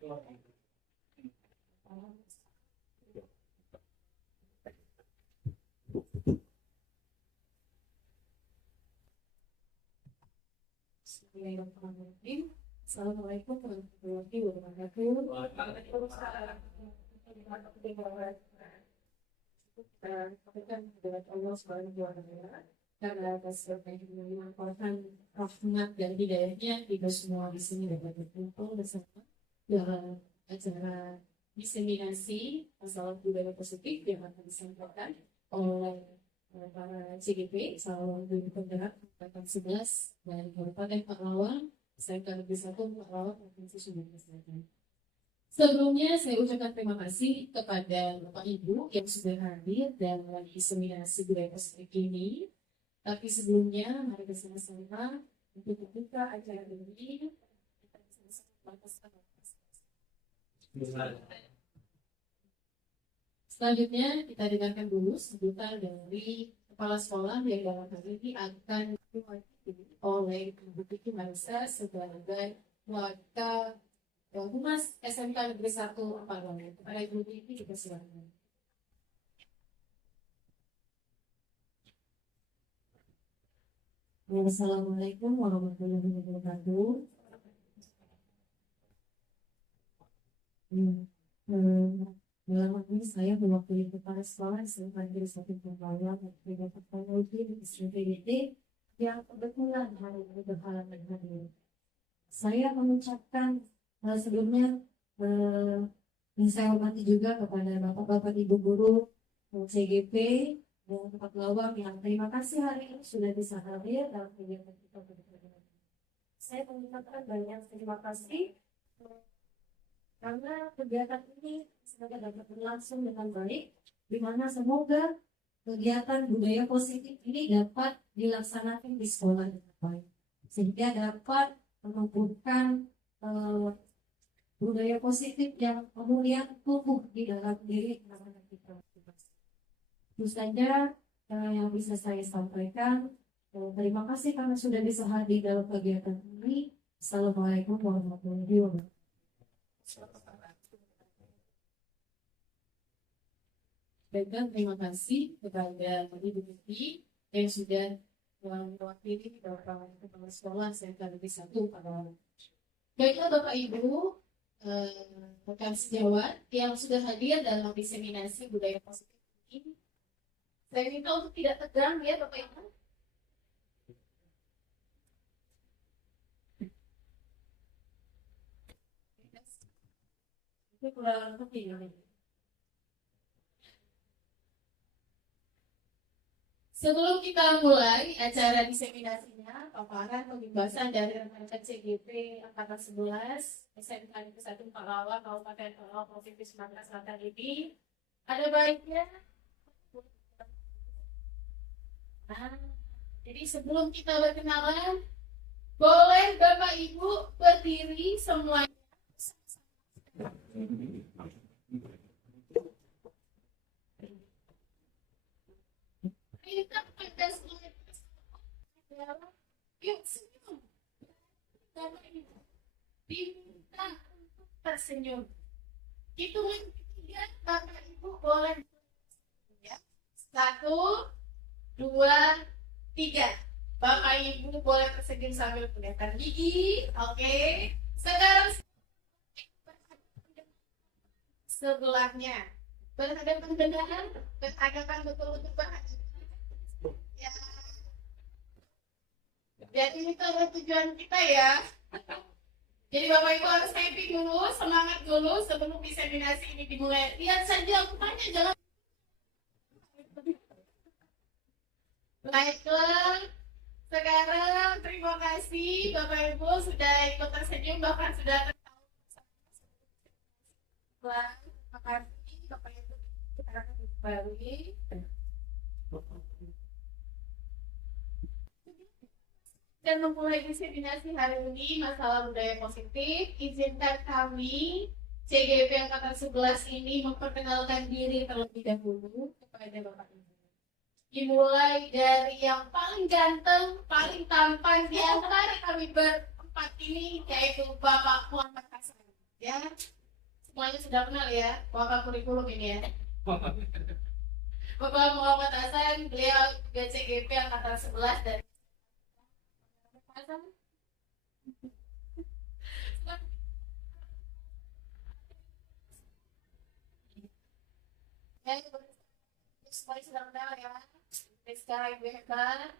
Bismillahirrahmanirrahim. Assalamualaikum warahmatullahi wabarakatuh. Waalaikumsalam warahmatullahi wabarakatuh. Kita sampaikan kepada Allah Subhanahu wa Ta'ala karena atas limpahan rahmat dan hidayahnya kita semua di sini dapat berkumpul bersama dalam acara diseminasi masalah budaya positif yang akan disampaikan oleh para CGP Salon Guru Penggerak Kabupaten 11 dan Kabupaten Pahlawan Serta Negeri 1 Pahlawan Provinsi Sumatera Selatan. Sebelumnya saya ucapkan terima kasih kepada Bapak Ibu yang sudah hadir dalam diseminasi budaya positif ini. Tapi sebelumnya mari bersama-sama untuk membuka acara ini. Kita bersama-sama. Selanjutnya kita dengarkan dulu sebutan dari kepala sekolah yang dalam hal ini akan diwakili oleh Ibu Kiki Marisa sebagai wakil Humas SMK Negeri 1 Pahlawan. Kepada Ibu Kiki kita silakan. Assalamualaikum warahmatullahi wabarakatuh. Dalam ini saya mewakili kepala sekolah SMK Negeri 1 Pahlawan dan Teknologi di SPDT yang kebetulan hari ini berhalangan hadir. Saya mengucapkan sebelumnya yang saya hormati juga kepada bapak-bapak ibu guru CGP dan tempat lawang yang terima kasih hari ini sudah bisa hadir dalam kegiatan kita bersama. Saya mengucapkan banyak terima kasih karena kegiatan ini semoga dapat berlangsung dengan baik, di mana semoga kegiatan budaya positif ini dapat dilaksanakan di sekolah dengan baik, sehingga dapat menumbuhkan budaya positif yang kemudian tumbuh di dalam diri anak-anak kita. Itu saja yang bisa saya sampaikan. Terima kasih karena sudah bisa hadir dalam kegiatan ini. Assalamualaikum warahmatullahi wabarakatuh. Dan terima kasih kepada Ibu Kiki yang sudah mewakili Bapak Kepala Sekolah SMK Negeri 1 Pahlawan. Baiklah Bapak Ibu, rekan sejawat yang sudah hadir dalam diseminasi budaya positif ini, saya minta untuk tidak tegang ya Bapak Ibu. Ini kurang penting ini. Sebelum kita mulai acara diseminasinya, paparan pembahasan dari rekan-rekan CGP Angkatan 11 SMK Negeri 1 Pahlawan Kabupaten Pahlawan Provinsi Sumatera Selatan ini, ada baiknya. Jadi sebelum kita berkenalan, boleh Bapak Ibu berdiri semuanya. Kita pada slide adalah yuk senyum. Bapak Ibu diminta untuk tersenyum. Hitungan ketiga Bapak Ibu boleh ya. 1, 2, 3. Bapak Ibu boleh tersenyum sambil kelihatan gigi. Oke. Sekarang sebelahnya berhadapan dengan berhadapan betul-betul bahagia. Ya. Dan ini kalau tujuan kita ya. Jadi Bapak Ibu harus happy dulu, semangat dulu sebelum diseminasi ini dimulai. Lihat saja mukanya, jangan. Baiklah, sekarang terima kasih Bapak Ibu sudah ikut tersenyum, bahkan sudah tertawa. Terima kasih Bapak Ibu kita akan kembali. Dan memulai diseminasi hari ini masalah budaya positif, izinkan kami CGP Angkatan 11 ini memperkenalkan diri terlebih dahulu kepada Bapak Ibu. Dimulai dari yang paling ganteng, paling tampan di antara kami berempat ini, yaitu Bapak Muhammad Hasan. Ya. ya. Semuanya sudah kenal ya, Bapak kurikulum ini ya. Bapak Muhammad Hasan, beliau juga CGP angkatan 11 dari ya, semuanya sudah kenal ya. Rizka Ibu Hebat.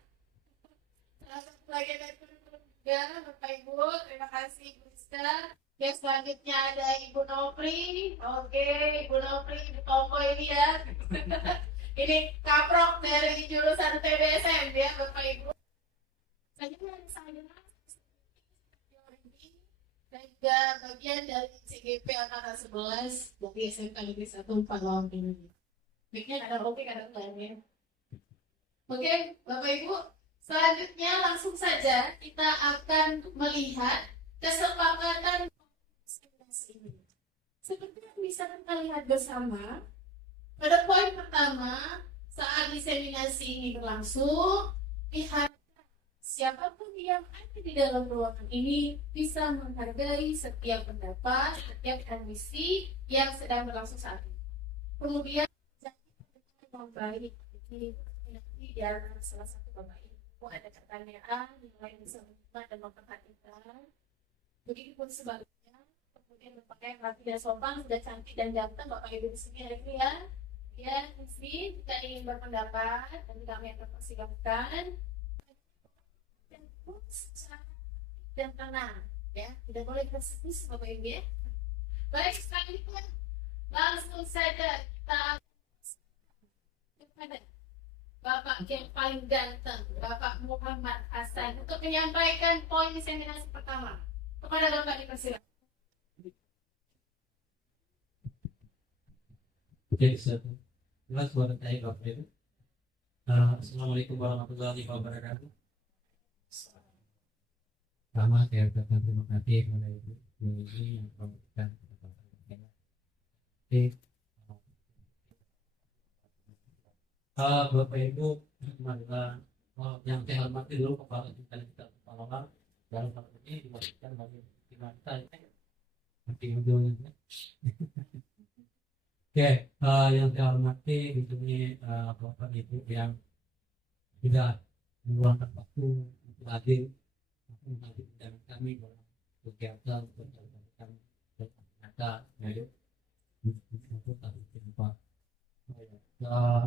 Salah satu lagi dari kurikulum juga, Bapak Ibu, terima kasih Ibu Rizka. Ya, selanjutnya ada Ibu Nopri. Oke, Ibu Nopri, Ibu Toko ini ya. Ini kaprok dari jurusan TBSM ya, Bapak Ibu. Selanjutnya ada saya dan juga bagian dari CGP angkatan 11 dari SMK Negeri 1 Palawan ini. Baiknya ada oke, ada lainnya. Oke, Bapak Ibu, selanjutnya langsung saja kita akan melihat kesepakatan ini. Seperti yang bisa kita lihat bersama, pada poin pertama, saat diseminasi ini berlangsung, lihat siapapun yang ada di dalam ruangan ini bisa menghargai setiap pendapat, setiap kondisi yang sedang berlangsung saat ini. Kemudian, jangan baik, jadi nanti di antara salah satu Bapak Ibu ada pertanyaan yang lain bisa menerima dan memperhatikan. Begitupun sebaliknya, kemudian berpakaian rapi dan sopan, sudah cantik dan ganteng, Bapak Ibu di sini ada ya. Ya, di sini kita ingin berpendapat dan kami akan persilakan dan tenang, ya, tidak boleh tersekus Bapak Ibu ya. Baik, selanjutnya langsung saja kita kepada Bapak yang paling ganteng, Bapak Muhammad Hasan, untuk menyampaikan poin diseminasi pertama. Kepada Bapak dipersilakan. Oke, jelas suara saya Bapak Ibu. Assalamualaikum warahmatullahi wabarakatuh. Pertama saya ucapkan terima kasih kepada Ibu ini yang memberikan kesempatan. Bapak Ibu, adalah yang saya hormati dulu kepala kita kepala dalam hal ini dimaksudkan bagi kita Oke, yang saya hormati di sini Bapak Ibu yang sudah meluangkan waktu untuk hadir dan kami dalam kegiatan kami berkata untuk tadi jumpa.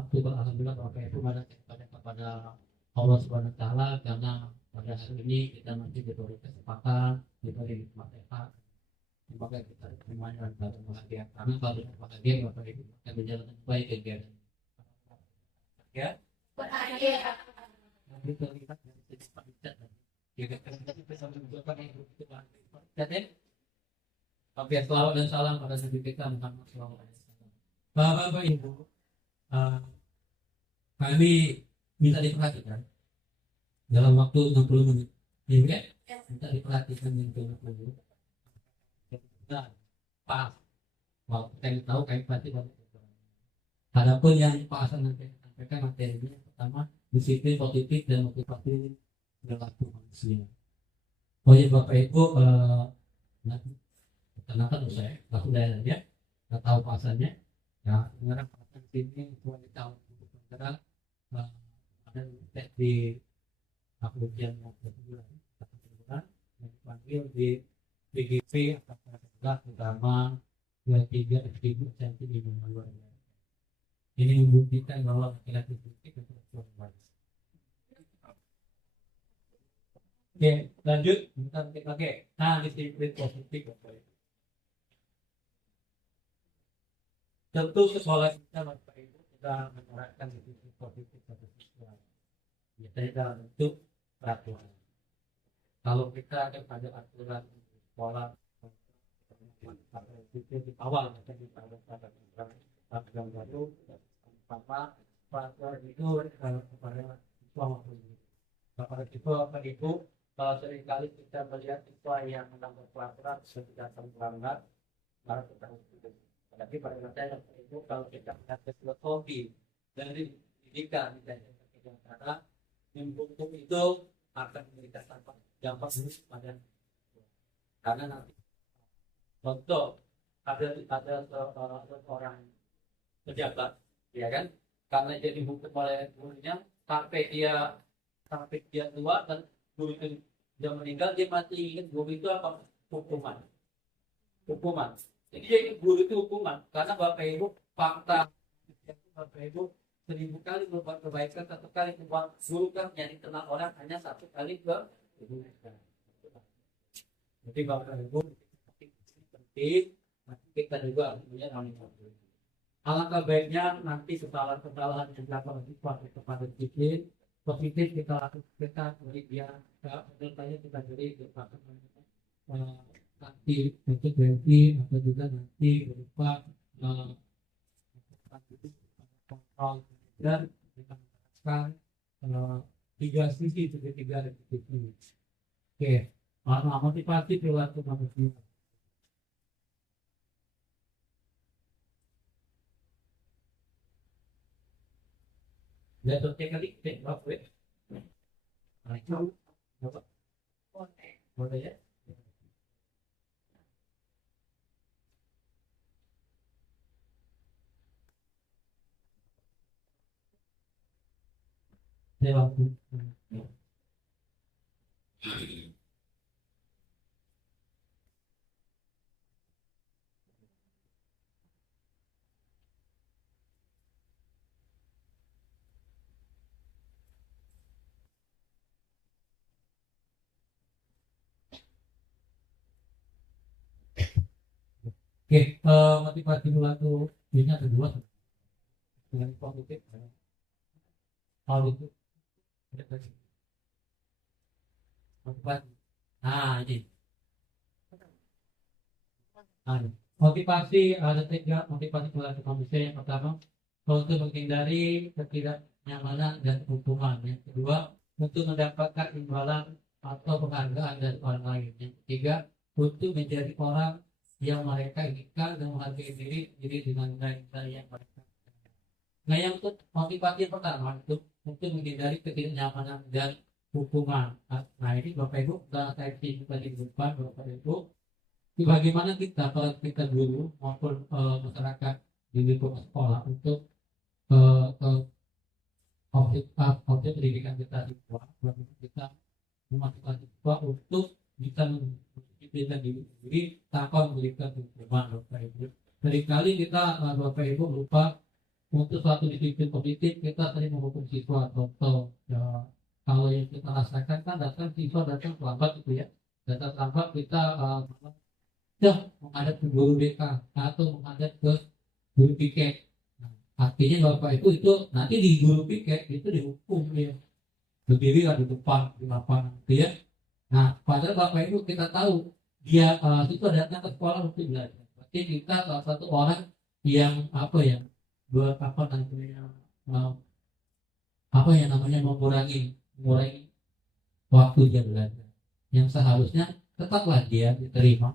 Syukur alhamdulillah Bapak Ibu kepada Allah Subhanahu Wa Taala karena pada hari ini kita masih diberi kesempatan, diberi nikmat sehat. Semoga kita semuanya dalam bahagia. Karena kalau bahagia Bapak Ibu akan berjalan dengan baik kegiatan. Ya. Bahagia. Nanti terlihat dari segi panitia. Kita bisa mengucapkan yang begitu bahagia. Oke, selawat dan salam pada Nabi kita Muhammad SAW. Bapak Ibu, kami minta diperhatikan dalam waktu 60 menit. Iya, minta diperhatikan yang 60 menit. Pas, kalau saya tahu kayak pasti banyak. Adapun yang Pak Hasan nanti sampaikan materinya pertama disiplin positif dan motivasi perilaku manusia. Oh ya Bapak Ibu, perkenalkan saya, langsung saya ya, nggak tahu Pak Hasannya. Ya, sekarang Pak Hasan sini mulai tahun untuk bergerak ada di ujian yang berbulan yang dipanggil di BGP atau utama 23 ribu cantik di luar biasa. Ini membuktikan bahwa laki-laki itu perempuan. Oke, lanjut kita pakai disiplin positif. Tentu sekolah kita Bapak Ibu kita menerapkan disiplin positif biasanya dalam bentuk peraturan. Kalau kita ada aturan sekolah di awal di tahun baru peraturan itu kepada siswa maupun kepada siswa Bapak Ibu, kalau seringkali kita melihat siswa yang melanggar peraturan sudah melanggar baru kita hukum. Tapi pada dasarnya itu kalau kita melihat filosofi dari pendidikan dan cara hukum itu akan memberikan dampak buruk pada karena nanti Contoh, ada seorang pejabat, ya kan, karena dia dihukum oleh gurunya sampai dia tua dan guru itu dia meninggal, dia mati. Ingat guru itu apa? Hukuman. Jadi dia ingat guru itu hukuman karena bapak ibu fakta bapak ibu 1000 kali berbuat kebaikan, 1 kali membuat guru kan jadi tenang orang hanya 1 kali kebaikan. Jadi bapak ibu penting, nanti kita juga punya tanggung. Alangkah baiknya nanti kesalahan-kesalahan yang dilakukan kepada kita positif kita lakukan, kita beri dia menurut kita beri nanti konsekuensi atau juga nanti berupa kontrol dan kita menggunakan 3 sisi dari 3 sisi. Oke, motivasi perilaku manusia. Ya, terus kali apa ya? Boleh ya? Saya waktu. Oke, motivasi perilaku ini ada 2 dengan positif. Itu motivasi. Ini. Motivasi ada 3 motivasi perilaku manusia. Yang pertama, untuk menghindari ketidaknyamanan dan hukuman. Yang kedua, untuk mendapatkan imbalan atau penghargaan dari orang lain. Yang ketiga, untuk menjadi orang yang mereka inginkan dan menghargai diri dengan nilai-nilai yang mereka. Nah, yang untuk motivasi pertama untuk menghindari ketidaknyamanan dan hukuman. Nah, ini Bapak Ibu sudah saya cerita di depan Bapak Ibu. Bagaimana kita kalau kita guru maupun masyarakat di lingkungan sekolah untuk objek pendidikan kita siswa, bagaimana kita memotivasi siswa untuk bisa mendisiplinkan diri sendiri tanpa memberikan hukuman. Bapak Ibu, seringkali kita Bapak Ibu lupa untuk suatu disiplin positif kita sering menghukum siswa. Contoh kalau yang kita rasakan kan datang siswa datang terlambat itu ya, datang terlambat kita menghadap ke guru BK atau menghadap ke guru piket. Artinya Bapak itu nanti di guru piket itu dihukum ya, berdiri di depan di lapangan gitu ya. Nah, padahal Bapak Ibu kita tahu dia itu datang ke sekolah untuk belajar. Berarti kita salah satu orang yang mengurangi waktu dia belajar. Yang seharusnya tetaplah dia diterima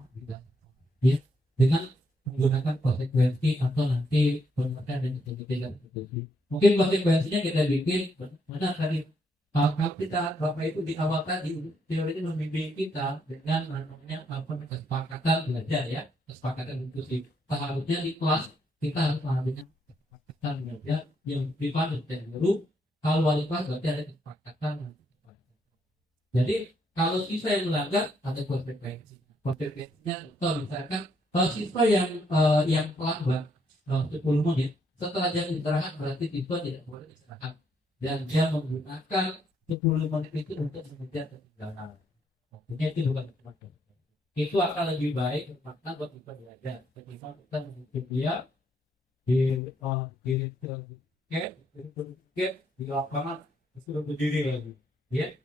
ya, dengan menggunakan konsekuensi atau nanti pengertian dan institusi. Mungkin konsekuensinya kita bikin benar tadi. Kalau kita Bapak Ibu di awal tadi teori ini membimbing kita dengan namanya kesepakatan belajar ya, kesepakatan diskusi. Seharusnya di kelas kita harus dengan kesepakatan belajar yang dipandu dari guru. Kalau wali kelas berarti ada kesepakatan. Jadi kalau siswa yang melanggar ada konsekuensi. Konsekuensinya atau misalkan siswa yang terlambat 10 menit setelah jam istirahat berarti siswa tidak boleh istirahat dan dia menggunakan 10 menit itu untuk mengejar ketinggalan. Maksudnya itu bukan teman-teman. Itu akan lebih baik bermakna buat kita belajar ketimbang kita mengikuti dia di lapangan disuruh berdiri lagi. Ya.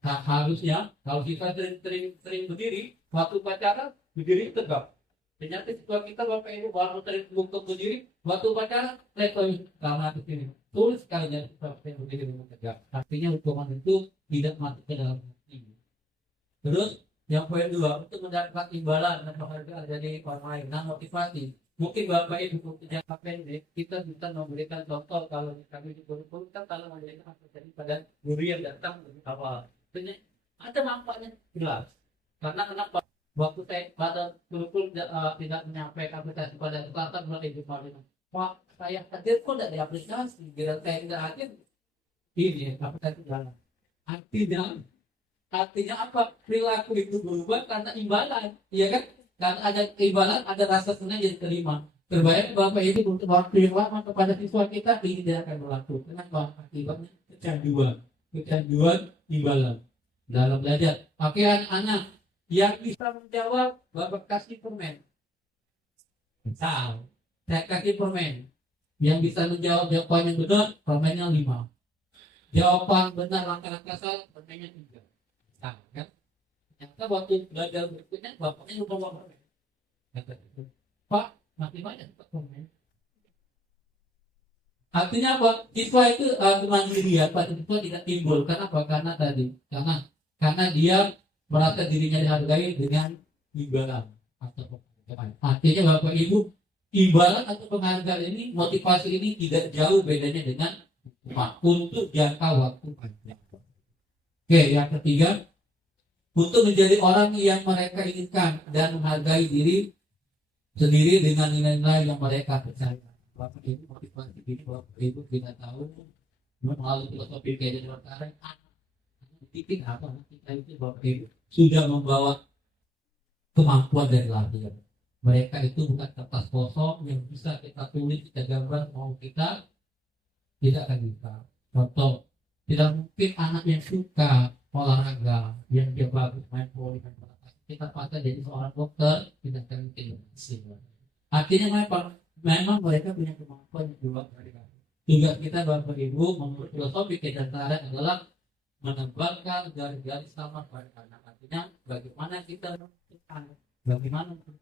Nah, harusnya kalau kita sering berdiri waktu pacaran berdiri tegak. Ternyata siswa kita Bapak Ibu baru sering untuk berdiri waktu pacaran level karena di sini sulit sekali jadi seperti berdiri dengan tegak. Artinya hukuman itu tidak masuk ke dalam hati. Terus yang poin 2 untuk mendapat imbalan dan penghargaan dari orang lain. Nah, motivasi. Mungkin Bapak Ibu jangka pendek kita bisa memberikan contoh kalau kami di guru kan kalau memberikan terjadi pada guru yang datang dari awal. Ada manfaatnya jelas. Karena kenapa? waktu saya pada betul tidak menyampaikan aplikasi pada kesempatan bulan Ibu Marlina. Pak, saya hadir kok tidak di aplikasi, bila saya tidak hadir, ini aplikasi jalan. Artinya apa? Perilaku itu berubah karena imbalan, iya kan? Karena ada imbalan, ada rasa senang jadi terima. Terbayang Bapak Ibu untuk waktu yang lama kepada siswa kita ini tidak akan berlaku. Kenapa? Akibatnya kecanduan imbalan dalam belajar. Oke anak-anak yang bisa menjawab Bapak kasih permen. Misal, saya kasih permen. Yang bisa menjawab jawaban yang benar, permennya 5. Jawaban benar langkah-langkah salah, permennya 3. Misal, kan? Ternyata waktu belajar berikutnya, bapaknya lupa bawa permen. Kata gitu. Pak, masih banyak permen. Artinya apa? Siswa itu kemandirian pada siswa tidak timbul. Kenapa? Karena dia merasa dirinya dihargai dengan imbalan atau penghargaan. Artinya Bapak Ibu, imbalan atau penghargaan ini, motivasi ini tidak jauh bedanya dengan hukuman untuk jangka waktu panjang. Oke, yang ketiga, untuk menjadi orang yang mereka inginkan dan menghargai diri sendiri dengan nilai-nilai yang mereka percaya. Bapak Ibu motivasi ini, Bapak Ibu kita tahu melalui filosofi kehidupan berkarya, titik apa kita itu Bapak Ibu sudah membawa kemampuan dari lahir. Mereka itu bukan kertas kosong yang bisa kita tulis, kita gambar, mau kita tidak akan bisa. Contoh, tidak mungkin anak yang suka olahraga, yang dia bagus main voli, kita paksa jadi seorang dokter, tidak akan mungkin berhasil. Artinya memang mereka punya kemampuan yang luar biasa. Tugas kita Bapak Ibu menurut filosofi kejantaran adalah menembakkan garis-garis sama pada anak. Artinya bagaimana kita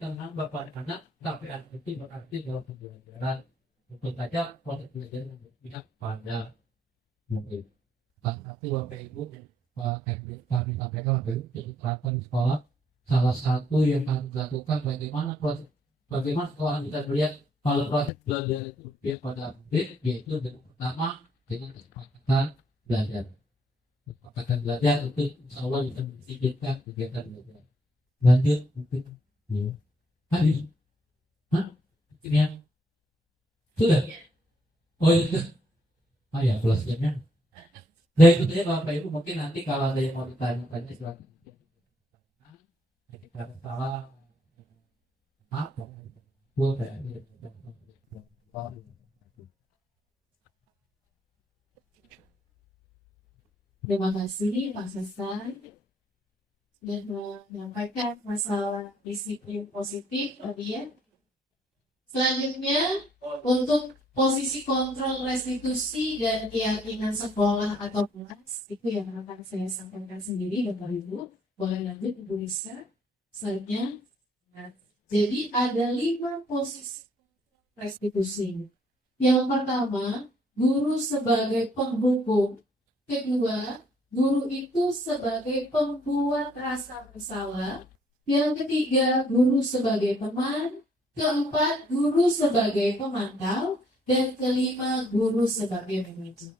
menambah pada anak, tapi anak itu berarti dalam pembelajaran. Tentu saja proses belajar yang berpihak pada murid. Salah satu Bapak Ibu yang kami sampaikan Bapak Ibu diterapkan di sekolah. Salah satu yang kami lakukan bagaimana sekolah bisa melihat kalau proses belajar itu berpihak pada murid, yaitu dengan pertama dengan kesepakatan belajar. Kesepakatan belajar itu insya Allah bisa mensimpulkan kegiatan belajar. Lanjut mungkin ya. Habis? Mungkin yang sudah? Oh itu? Oh ya, kelasnya. Nah itu saja Bapak Ibu, mungkin nanti kalau ada yang mau ditanya-tanya silakan. Kita salah apa? Terima kasih Pak Sasan sudah menyampaikan masalah disiplin positif tadi ya. Selanjutnya untuk posisi kontrol restitusi dan keyakinan sekolah atau kelas itu yang akan saya sampaikan sendiri Bapak Ibu. Boleh lanjut Ibu Lisa. Selanjutnya. Nah, jadi ada 5 posisi restitusi. Yang pertama, guru sebagai penghukum. Kedua, guru itu sebagai pembuat rasa bersalah. Yang ketiga, guru sebagai teman. Keempat, guru sebagai pemantau. Dan kelima, guru sebagai manajer.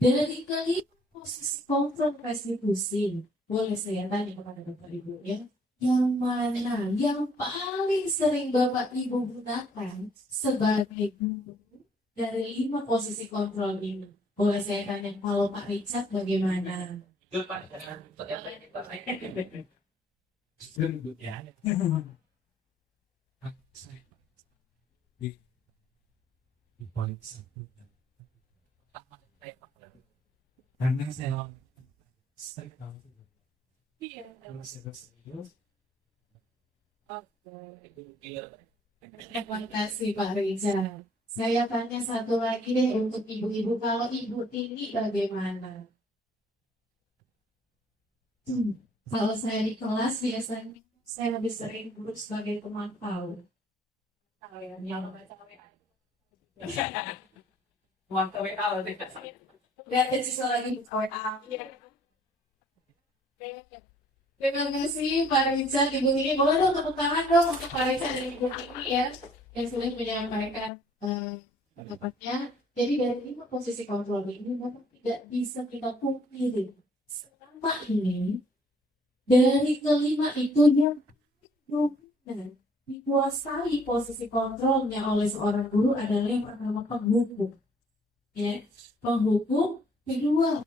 Dari kelima posisi kontrol restitusi, boleh saya tanya kepada Bapak Ibu ya, yang mana yang paling sering Bapak Ibu gunakan sebagai guru dari 5 posisi kontrol ini? Boleh saya tanya kalau Pak Richard bagaimana? Di poin 1 karena saya sering tahu serius. Terima kasih Pak Richard. Saya tanya satu lagi deh untuk ibu-ibu, kalau ibu tinggi bagaimana? Kalau saya di kelas biasanya saya lebih sering duduk sebagai pemantau. Yang Mantap WA loh deh. lihat siswa lagi buka WA. Terima kasih Pak Richard, Ibu Tini. Boleh dong tepuk tangan dong untuk Pak Richard dan Ibu Tini ya yang sudah menyampaikan pendapatnya. Jadi dari 5 posisi kontrol ini memang tidak bisa kita pungkiri selama ini dari kelima itu yang dominan, dikuasai posisi kontrolnya oleh seorang guru adalah yang pertama penghukum, ya, penghukum. Kedua,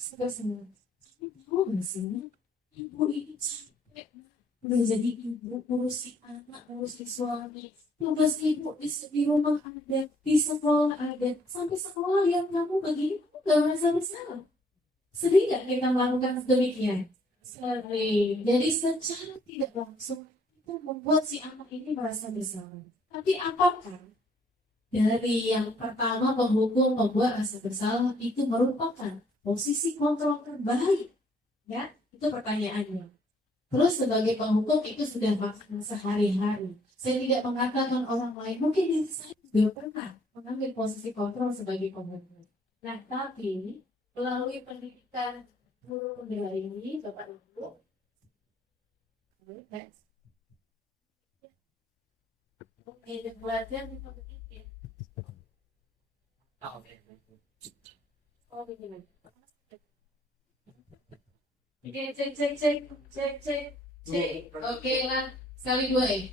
sudah semua. Kamu tahu nggak sih, ibu ini capek, udah jadi ibu, ngurusi anak, ngurusi suami, tugas ibu di rumah ada, di sekolah ada, sampai sekolah lihat kamu begini, kamu gak merasa bersalah. Sedih gak kita melakukan demikian? Sering. Jadi secara tidak langsung itu membuat si anak ini merasa bersalah. Tapi apakah dari yang pertama penghukum membuat rasa bersalah itu merupakan posisi kontrol terbaik? Ya, itu pertanyaannya. Terus sebagai penghukum itu sudah makan sehari-hari. Saya tidak mengatakan orang lain, mungkin diri saya juga pernah mengambil posisi kontrol sebagai penghukum. Nah, tapi melalui pendidikan guru pembela ini, Bapak Ibu, oke, belajar di pendidikan. Oh, begini. Oke, cek. Oke lah, sekali dua ya.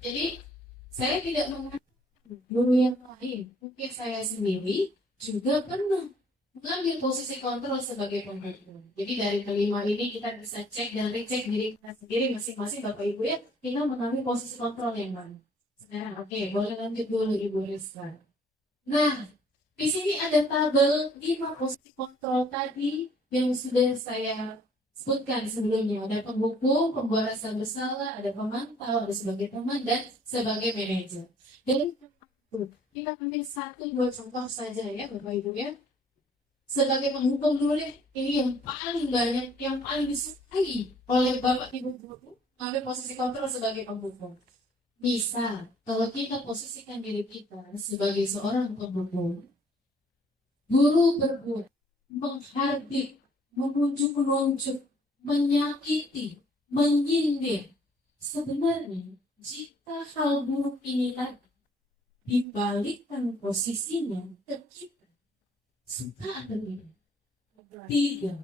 Jadi, saya tidak mengatakan guru yang lain. Mungkin saya sendiri juga pernah mengambil posisi kontrol sebagai penghukum. Jadi dari kelima ini kita bisa cek dan recheck diri kita sendiri masing-masing Bapak Ibu ya. Kita mengambil posisi kontrol yang mana. Sekarang, oke, boleh lanjut dulu Ibu Rizka. Nah, di sini ada tabel 5 posisi kontrol tadi yang sudah saya sebutkan sebelumnya. Ada penghukum, pembuat rasa bersalah, ada pemantau, ada sebagai teman, dan sebagai manajer. Dari itu, kita ambil 1-2 contoh saja ya Bapak Ibu ya. Sebagai penghukum dulu deh, ini yang paling banyak, yang paling disukai oleh Bapak Ibu guru, mengambil posisi kontrol sebagai penghukum. Misal, kalau kita posisikan diri kita sebagai seorang penghukum, guru berbuat, menghardik, menunjuk-nunjuk, menyakiti, menyindir. Sebenarnya, jika hal buruk ini tadi dibalikkan posisinya ke kita, suka atau tidak? Tidak.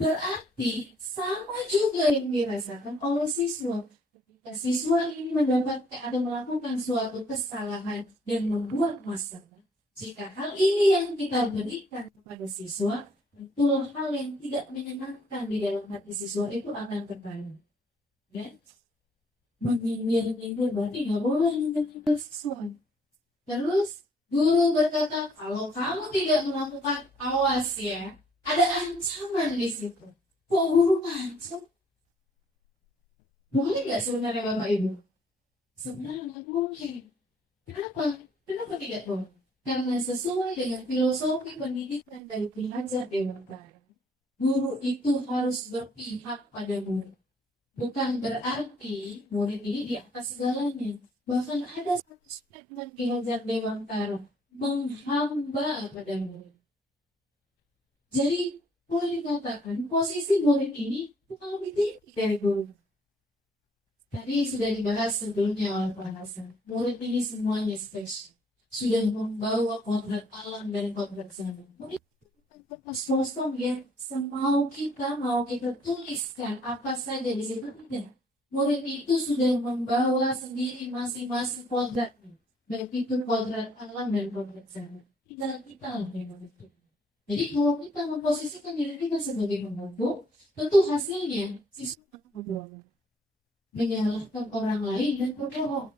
Berarti sama juga yang dirasakan oleh siswa. Ketika siswa ini mendapatkan atau melakukan suatu kesalahan dan membuat masalah, jika hal ini yang kita berikan kepada siswa, tentu hal yang tidak menyenangkan di dalam hati siswa itu akan tertanam. Dan menyindir-nyindir berarti nggak boleh menyindir siswa. Terus guru berkata, kalau kamu tidak melakukan, awas ya, ada ancaman di situ. Kok guru ngancam? Boleh nggak sebenarnya Bapak Ibu? Sebenarnya nggak boleh. Kenapa? Kenapa tidak boleh? Karena sesuai dengan filosofi pendidikan dari Ki Hajar Dewantara, guru itu harus berpihak pada murid. Bukan berarti murid ini di atas segalanya. Bahkan ada satu statement Ki Hajar Dewantara, menghamba pada murid. Jadi boleh dikatakan posisi murid ini bukan lebih tinggi dari guru. Tadi sudah dibahas sebelumnya oleh Pak Hasan. Murid ini semuanya spesial. Sudah membawa kodrat alam dan kodrat zaman. Murid itu bukan kertas kosong ya. Semau kita, mau kita tuliskan apa saja di situ, tidak. Murid itu sudah membawa sendiri masing-masing kodratnya. Baik itu kodrat alam dan kodrat zaman. Tinggal kita lah yang menentukan. Jadi kalau kita memposisikan diri kita sebagai penghukum, tentu hasilnya siswa akan membawa menyalahkan orang lain dan berbohong.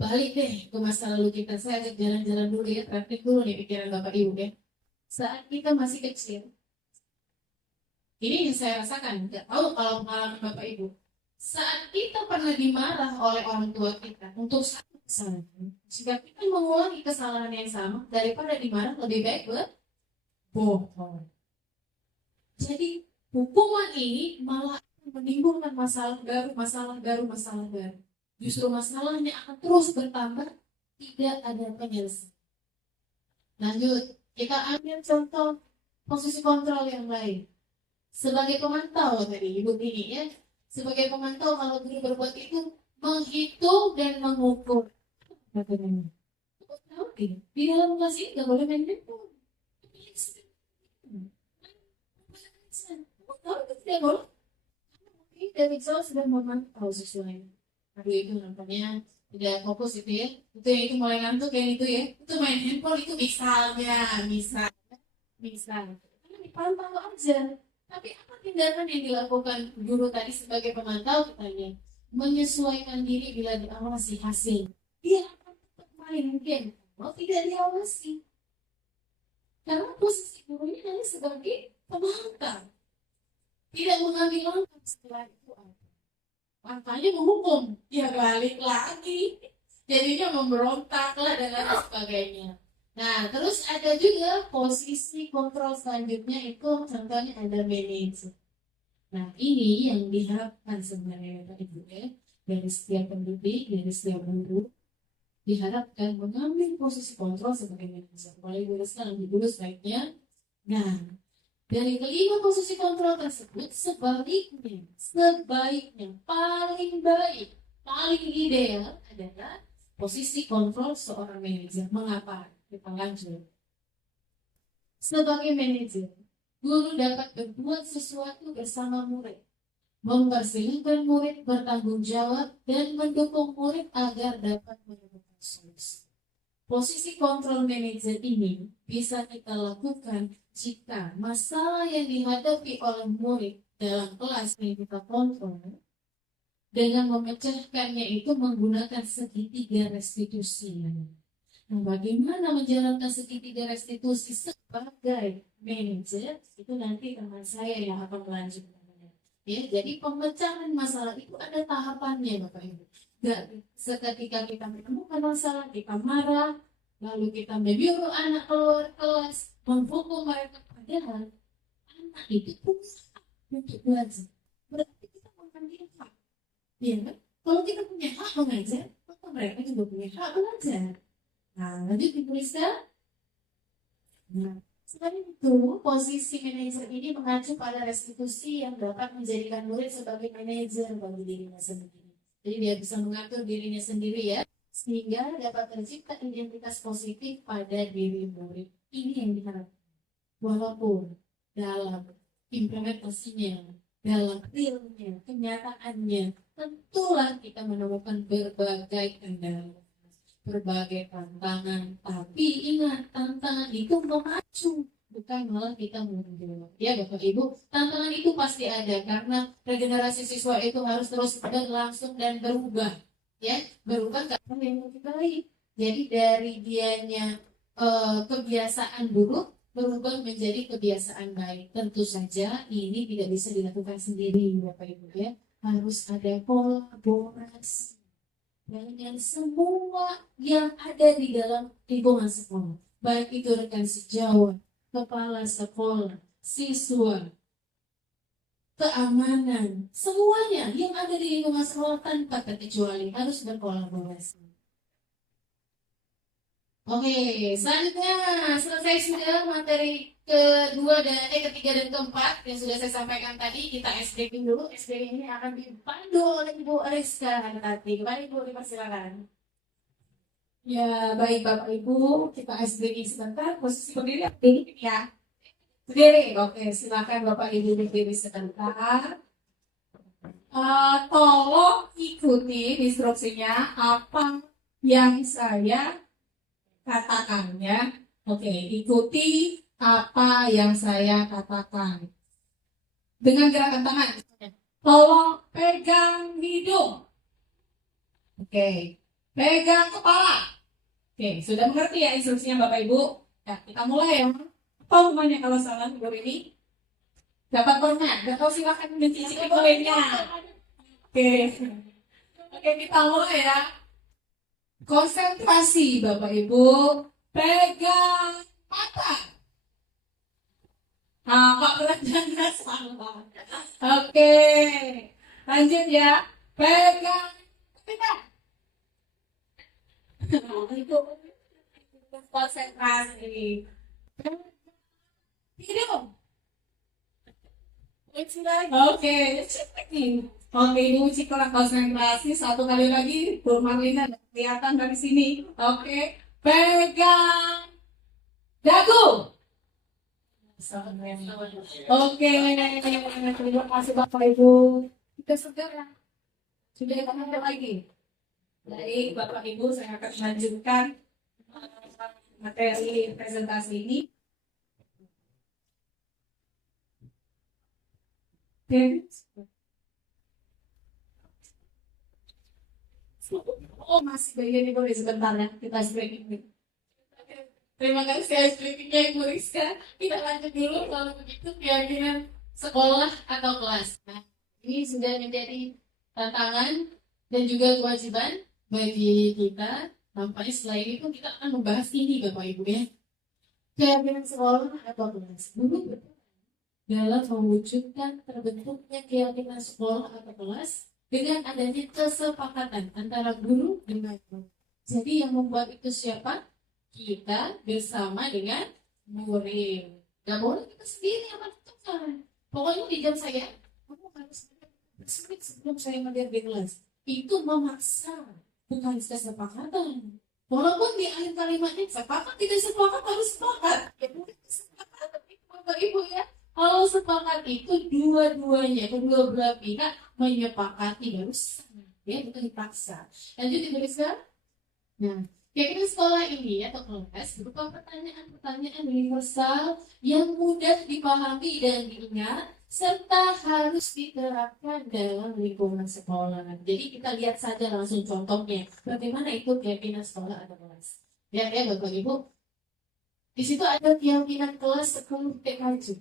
Balik deh ke masa lalu kita. Saya ajak jalan-jalan dulu ya, praktik dulu nih pikiran Bapak Ibu ya. Saat kita masih kecil, ini yang saya rasakan, nggak tahu kalau pengalaman Bapak Ibu. Saat kita pernah dimarah oleh orang tua kita untuk satu kesalahan, jika kita mengulangi kesalahan yang sama, daripada dimarah lebih baik berbohong. Jadi hukuman ini malah menimbulkan masalah baru. Justru masalahnya akan terus bertambah, tidak ada penyelesaian. Lanjut, kita ambil contoh posisi kontrol yang lain. Sebagai pemantau tadi, Ibu ini ya, sebagai pemantau kalau guru berbuat itu menghitung dan mengukur. Katanya, tahu tidak? Di dalam kelas ini nggak boleh main handphone. Tahu itu tidak boleh. Ini dari jauh sudah memantau sesuai. Aduh itu namanya tidak fokus itu ya. Itu ya itu mulai ngantuk kayak itu ya. Itu main handphone itu misal. Karena dipantau aja. Tapi apa tindakan yang dilakukan guru tadi sebagai pemantau katanya? Menyesuaikan diri bila diawasi hasil. Dia akan tetap main game. Mau tidak diawasi. Karena posisi gurunya hanya sebagai pemantau. Tidak mengambil langkah setelah itu apa? Langkahnya menghukum, ya balik lagi. Jadinya memberontak lah dan lain sebagainya. Nah, terus ada juga posisi kontrol selanjutnya itu contohnya ada manajer. Nah, ini yang diharapkan sebenarnya Bapak Ibu ya, dari setiap pendidik, dari setiap guru diharapkan mengambil posisi kontrol sebagai manajer. Mulai dulu sekarang dulu sebaiknya. Nah, dari kelima posisi kontrol tersebut sebaliknya paling baik, paling ideal adalah posisi kontrol seorang manajer. Mengapa? Kita lanjut. Sebagai manajer, guru dapat berbuat sesuatu bersama murid, mempersilahkan murid bertanggung jawab dan mendukung murid agar dapat menemukan solusi. Posisi kontrol manajer ini bisa kita lakukan jika masalah yang dihadapi oleh murid dalam kelas yang kita kontrol dengan memecahkannya itu menggunakan segitiga restitusi. Nah, bagaimana menjalankan segitiga restitusi sebagai manajer itu nanti teman saya yang akan melanjutkan. Ya, jadi pemecahan masalah itu ada tahapannya Bapak Ibu. Gak seketika kita menemukan masalah kita marah, lalu kita menyuruh anak keluar kelas, menghukum mereka, padahal anak itu punya hak untuk belajar. Berarti kita mengambil hak. Ya kan? Kalau kita punya hak mengajar, maka mereka juga punya hak belajar. Nah, lanjut dituliskan. Nah, selain itu, posisi manajer ini mengacu pada restitusi yang dapat menjadikan murid sebagai manajer bagi dirinya sendiri. Jadi dia bisa mengatur dirinya sendiri ya, sehingga dapat tercipta identitas positif pada diri murid. Ini yang diharapkan. Walaupun dalam implementasinya, dalam realnya, kenyataannya, tentulah kita menemukan berbagai kendala, berbagai tantangan. Tapi ingat, tantangan itu memacu, bukan malah kita mundur. Ya Bapak Ibu, tantangan itu pasti ada karena regenerasi siswa itu harus terus berlangsung dan berubah. Ya, berubah ke arah yang lebih baik. Jadi dari dianya kebiasaan buruk berubah menjadi kebiasaan baik. Tentu saja ini tidak bisa dilakukan sendiri Bapak Ibu ya. Harus ada kolaborasi dengan semua yang ada di dalam lingkungan sekolah. Baik itu rekan sejawat, kepala sekolah, siswa, keamanan, semuanya yang ada di lingkungan sekolah tanpa terkecuali harus berkolaborasi. Oke, selanjutnya selesai sudah materi ketiga dan keempat yang sudah saya sampaikan tadi. Kita SDP dulu. SDP ini akan dipandu oleh Ibu Ariska nanti. Kembali Ibu, dipersilakan. Ya, baik Bapak Ibu, kita SDP sebentar. Posisi berdiri ya. Berdiri, oke. Silakan Bapak Ibu berdiri sebentar. Tolong ikuti instruksinya apa yang saya katakan ya. Oke, ikuti apa yang saya katakan. Dengan gerakan tangan. Tolong pegang hidung. Oke, pegang kepala. Oke, sudah mengerti ya instruksinya Bapak Ibu? Ya, kita mulai ya. Apa rumahnya kalau salah video ini? Dapat pernah? Gak tahu silahkan mencicipi kuenya. Oke, kita mulai ya. Konsentrasi Bapak Ibu. Pegang mata. Pak belanjanya salah. Oke. Lanjut ya. Pegang telinga. Itu konsentrasi. Hidung. Oke. Oke, ini uji kelas konsentrasi. Satu kali lagi. Bu Marlina kelihatan dari sini. Oke. Pegang dagu. Oke. Terima kasih Bapak Ibu. Kita segera sudah ada lagi. Baik, Bapak Ibu, saya akan melanjutkan materi presentasi ini. Oke. Oh, masih bagian ini boleh sebentar ya, kita break ini. Terima kasih briefingnya Ibu Rizka. Kita lanjut dulu kalau begitu keyakinan sekolah atau kelas. Nah, ini sudah menjadi tantangan dan juga kewajiban bagi kita. Nampaknya setelah ini pun kita akan membahas ini Bapak Ibu ya. Keyakinan sekolah atau kelas. Dulu dalam mewujudkan terbentuknya keyakinan sekolah atau kelas dengan adanya kesepakatan antara guru dengan murid. Jadi yang membuat itu siapa? Kita bersama dengan murid. Gak boleh kita sendiri yang menentukan. Pokoknya di jam saya, kamu harus menit sebelum saya melihat di kelas. Itu memaksa, bukan kesepakatan. Walaupun di akhir kalimatnya sepakat tidak sepakat harus sepakat. Ya bukan kesepakatan, Bapak Ibu ya. Kalau sepakat itu dua-duanya, kedua belah pihak menyepakati harus ya, itu dipaksa. Lanjut Ibu Rizka. Nah, keyakinan sekolah ini atau kelas berupa pertanyaan-pertanyaan universal yang mudah dipahami dan diingat serta harus diterapkan dalam lingkungan sekolah. Jadi kita lihat saja langsung contohnya bagaimana itu keyakinan sekolah atau kelas. Ya Bapak Ibu. Di situ ada keyakinan kelas 10 TKJ.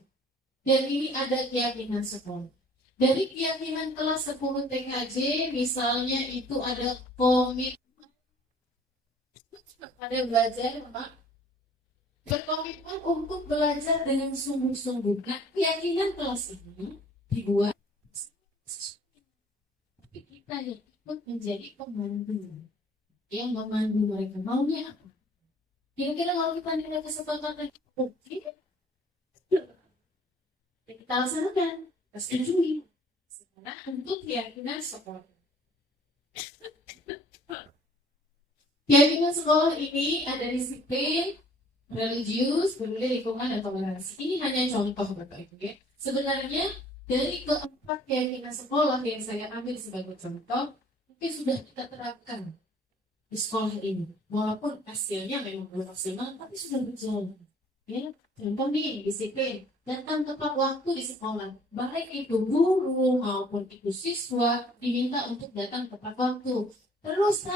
Dan ini ada keyakinan sekolah. Dari keyakinan kelas 10 TKJ misalnya itu ada komitmen pada belajar, berkomitmen untuk belajar dengan sungguh-sungguh. Nah, keyakinan kelas ini dibuat tapi kita yang ikut menjadi pembantu yang memandu mereka. Maunya apa? Kira-kira kalau kita nilai kesepakatan oke, ya kita laksanakan, kita setujui. Karena untuk keyakinan sekolah. Keyakinan sekolah ini ada disiplin, religius, peduli lingkungan, dan toleransi. Ini hanya contoh Bapak Ibu ya. Sebenarnya dari keempat keyakinan sekolah yang saya ambil sebagai contoh, mungkin sudah kita terapkan di sekolah ini. Walaupun hasilnya memang belum maksimal, tapi sudah berjalan. Ya, contoh nih disiplin, datang tepat waktu di sekolah. Baik itu guru maupun itu siswa diminta untuk datang tepat waktu. Terus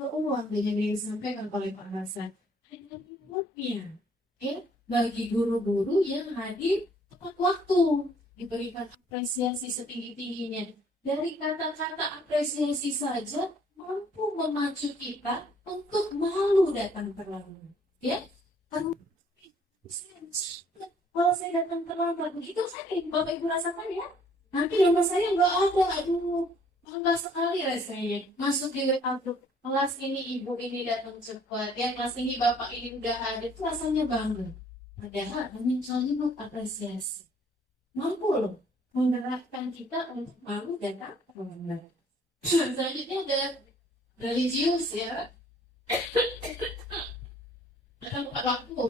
uang dengan yang disampaikan oleh Pak Hasan ada rewardnya ya bagi guru-guru yang hadir tepat waktu, diberikan apresiasi setinggi-tingginya. Dari kata-kata apresiasi saja mampu memacu kita untuk malu datang terlambat ya. Kalau saya datang terlambat begitu saya Bapak Ibu rasakan ya, nanti nama saya nggak ada. Aduh, bangga sekali rasanya masuk di outlook. Kelas ini ibu ini datang cepat ya, kelas ini bapak ini udah hadir, itu rasanya bangga. Padahal hanya cuma apresiasi mampu loh menerapkan kita untuk malu datang terlambat. Selanjutnya ada religius ya, datang tepat waktu.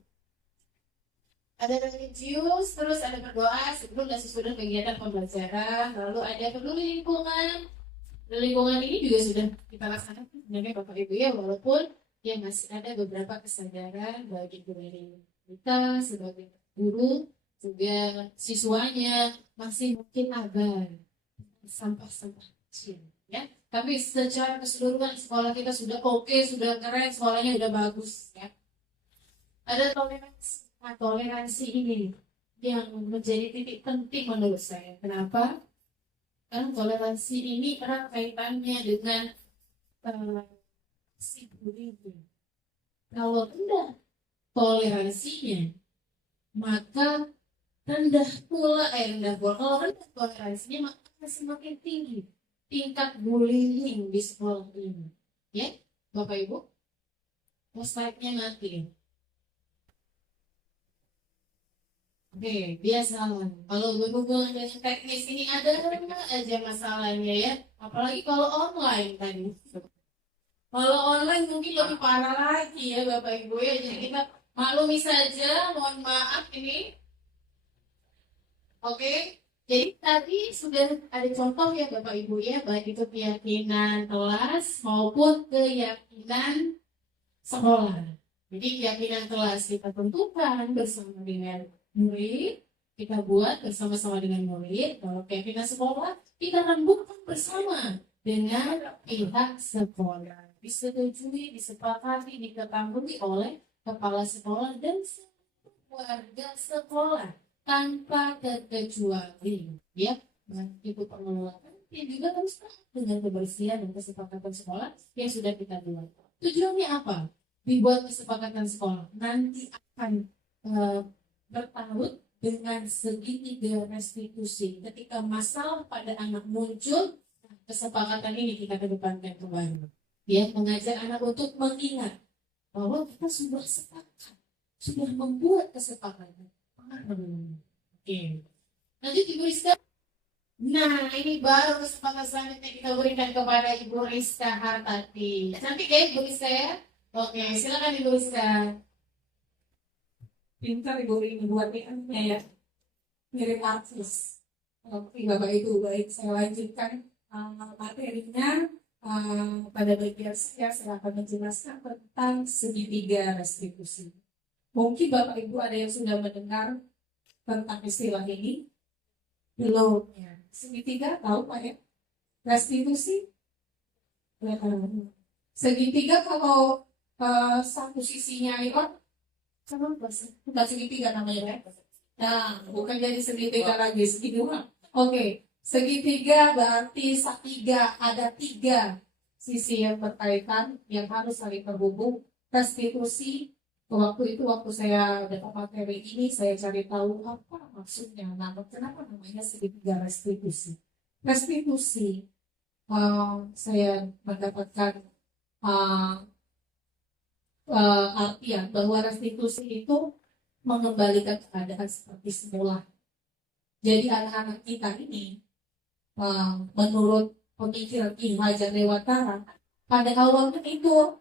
Ada religius, terus ada berdoa sebelum dan sesudah kegiatan pembelajaran, lalu ada peduli lingkungan. Lingkungan ini juga sudah kita laksanakan sebenarnya Bapak Ibu ya, walaupun ya masih ada beberapa kesadaran bagi kita sebagai guru juga siswanya masih mungkin abai sampah-sampah kecil ya. Tapi secara keseluruhan sekolah kita sudah oke, sudah keren, sekolahnya sudah bagus ya. Ada toleransi. Nah, toleransi ini yang menjadi titik penting menurut saya. Kenapa? Kan toleransi ini erat kaitannya dengan si budaya. Kalau rendah toleransinya, maka rendah pula Kalau rendah toleransinya, maka semakin tinggi tingkat bullying di sekolah ini. Ya, Bapak Ibu, slide-nya nanti. Oke, biasa. Kalau berhubungan dengan teknis ini ada aja masalahnya ya. Apalagi kalau online tadi. Kalau online mungkin lebih parah lagi ya Bapak Ibu ya. Jadi kita maklumi saja, mohon maaf ini. Oke, Jadi tadi sudah ada contoh ya Bapak Ibu ya, baik itu keyakinan kelas maupun keyakinan sekolah. Jadi keyakinan kelas kita tentukan bersama dengan murid, kita buat bersama-sama dengan murid. Kalau keyakinan sekolah kita rembukkan bersama dengan pihak sekolah. Disetujui, disepakati, diketahui oleh kepala sekolah dan warga sekolah tanpa terkecuali, ya. Ibu pengelola yang juga harus taat dengan kebersihan dan kesepakatan sekolah yang sudah kita buat. Tujuannya apa? Dibuat kesepakatan sekolah nanti akan bertaut dengan segitiga restitusi. Ketika masalah pada anak muncul, kesepakatan ini kita kedepankan kembali. Ya, mengajar anak untuk mengingat bahwa kita sudah sepakat, sudah membuat kesepakatan. Oke. Lanjut Ibu Rizka. Nah, ini baru kesempatan selanjutnya kita berikan kepada Ibu Rizka Hartati. Cantik ya Ibu Rizka ya? Oke, silakan Ibu Rizka. Pintar Ibu ini buat niatnya ya. Mirip artis. Oke, Bapak Ibu, baik saya lanjutkan materinya. Pada bagian saya akan menjelaskan tentang segitiga restitusi. Mungkin Bapak Ibu ada yang sudah mendengar tentang istilah ini? Belum ya. Segitiga tahu Pak ya? Restitusi? Segitiga kalau satu sisinya itu bukan segitiga namanya ya? Nah, bukan jadi segitiga lagi, segitiga. Oke, segitiga berarti ada tiga sisi yang berkaitan yang harus saling terhubung. Restitusi. Waktu saya dapat materi ini, saya cari tahu apa maksudnya. Nah, kenapa namanya segitiga restitusi? Restitusi, saya mendapatkan artian bahwa restitusi itu mengembalikan keadaan seperti semula. Jadi anak-anak kita ini, menurut pemikiran Ki Hajar Dewantara, pada awalnya itu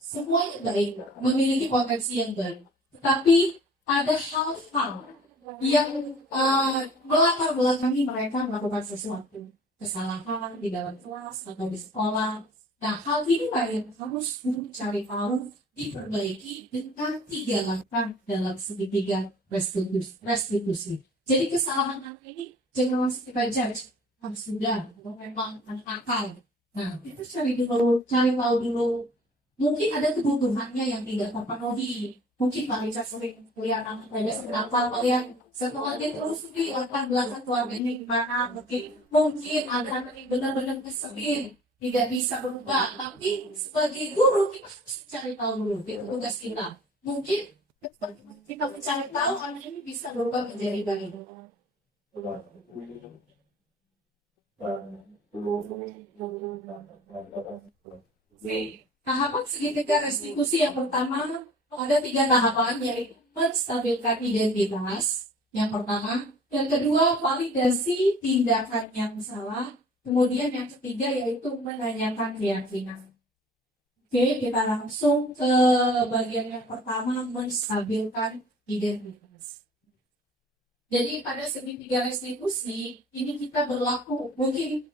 semuanya baik, memiliki potensi yang baik. Tetapi ada hal-hal yang melatar belakangi mereka melakukan sesuatu kesalahan di dalam kelas atau di sekolah. Nah, hal ini yang harus cari tahu, diperbaiki dengan 3 langkah dalam segitiga restitusi. Jadi kesalahan anak ini jangan langsung kita judge, sudah, memang anak akal. Nah, kita cari tahu dulu. Mungkin ada kebutuhannya yang tidak terpenuhi. Mungkin Pak Richard sering kuliah anak kenapa melihat setelah dia terus di latar belakang keluarganya gimana. Mungkin ada anak yang benar-benar keselin, tidak bisa berubah. Tapi sebagai guru kita harus cari tahu dulu. Itu tugas kita. Mungkin kita mencari tahu anak ini bisa berubah menjadi baik. Tahapan segitiga restitusi yang pertama, ada 3 tahapan, yaitu menstabilkan identitas yang pertama, yang kedua validasi tindakan yang salah, kemudian yang ketiga yaitu menanyakan keyakinan. Oke, kita langsung ke bagian yang pertama, menstabilkan identitas. Jadi pada segitiga restitusi ini kita berlaku mungkin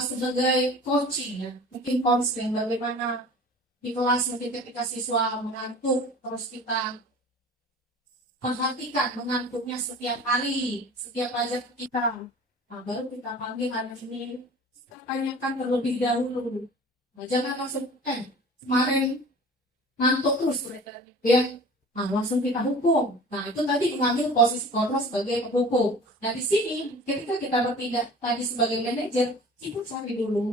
sebagai coaching ya, mungkin konseling bagaimana di kelas mungkin ketika siswa mengantuk, terus kita perhatikan mengantuknya setiap hari, setiap pelajaran kita. Nah, baru kita panggil anak ini, kita tanyakan terlebih dahulu. Nah, jangan langsung kemarin ngantuk terus ya. Nah, langsung kita hukum. Nah, itu tadi mengambil posisi kontrol sebagai penghukum. Nah, di sini ketika kita bertindak tadi sebagai manajer, kita cari dulu,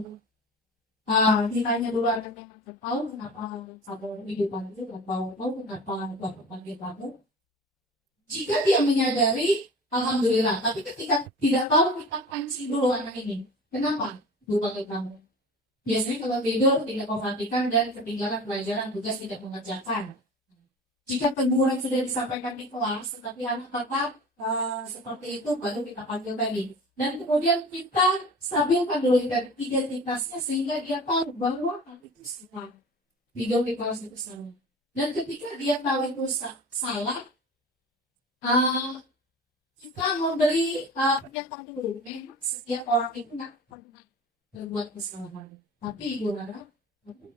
ditanya dulu anaknya, tahu kenapa kamu hidup itu, tahu kenapa bapak panggil kamu. Jika dia menyadari, alhamdulillah. Tapi ketika tidak tahu, kita pancing dulu anak ini. Kenapa bu panggil kamu? Biasanya kalau tidur tidak memperhatikan dan ketinggalan pelajaran, tugas tidak mengerjakan. Jika teguran sudah disampaikan di kelas, tetapi anak tetap seperti itu, baru kita panggil tadi. Dan kemudian kita stabilkan dulu identitasnya sehingga dia tahu bahwa hal itu salah. Tidur di kelas itu salah. Dan ketika dia tahu itu salah, Kita memberi pernyataan dulu. Memang setiap orang itu nggak pernah berbuat kesalahan. Tapi Ibu harap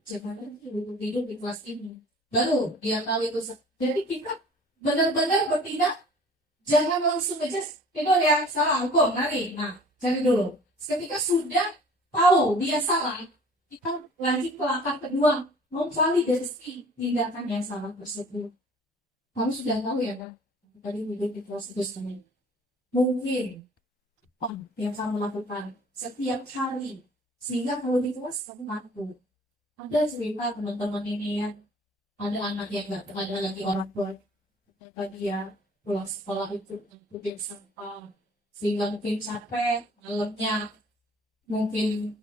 jangan tidur di kelas ini. Baru dia tahu itu. Jadi kita benar-benar bertindak. Jangan langsung aja tidur ya salah hukum lari. Nah, cari dulu. Ketika sudah tahu dia salah, kita lagi ke langkah kedua, memvalidasi tindakan yang salah tersebut. Kamu sudah tahu ya kan? Tadi hidup di kelas itu semuanya. Mungkin yang kamu lakukan setiap hari, sehingga kalau di kelas kamu ngaku. Ada cerita teman-teman ini ya, ada anak yang nggak ada lagi orang tua, ternyata dia pulang sekolah itu ngangkutin sampah, sehingga mungkin capek malamnya, mungkin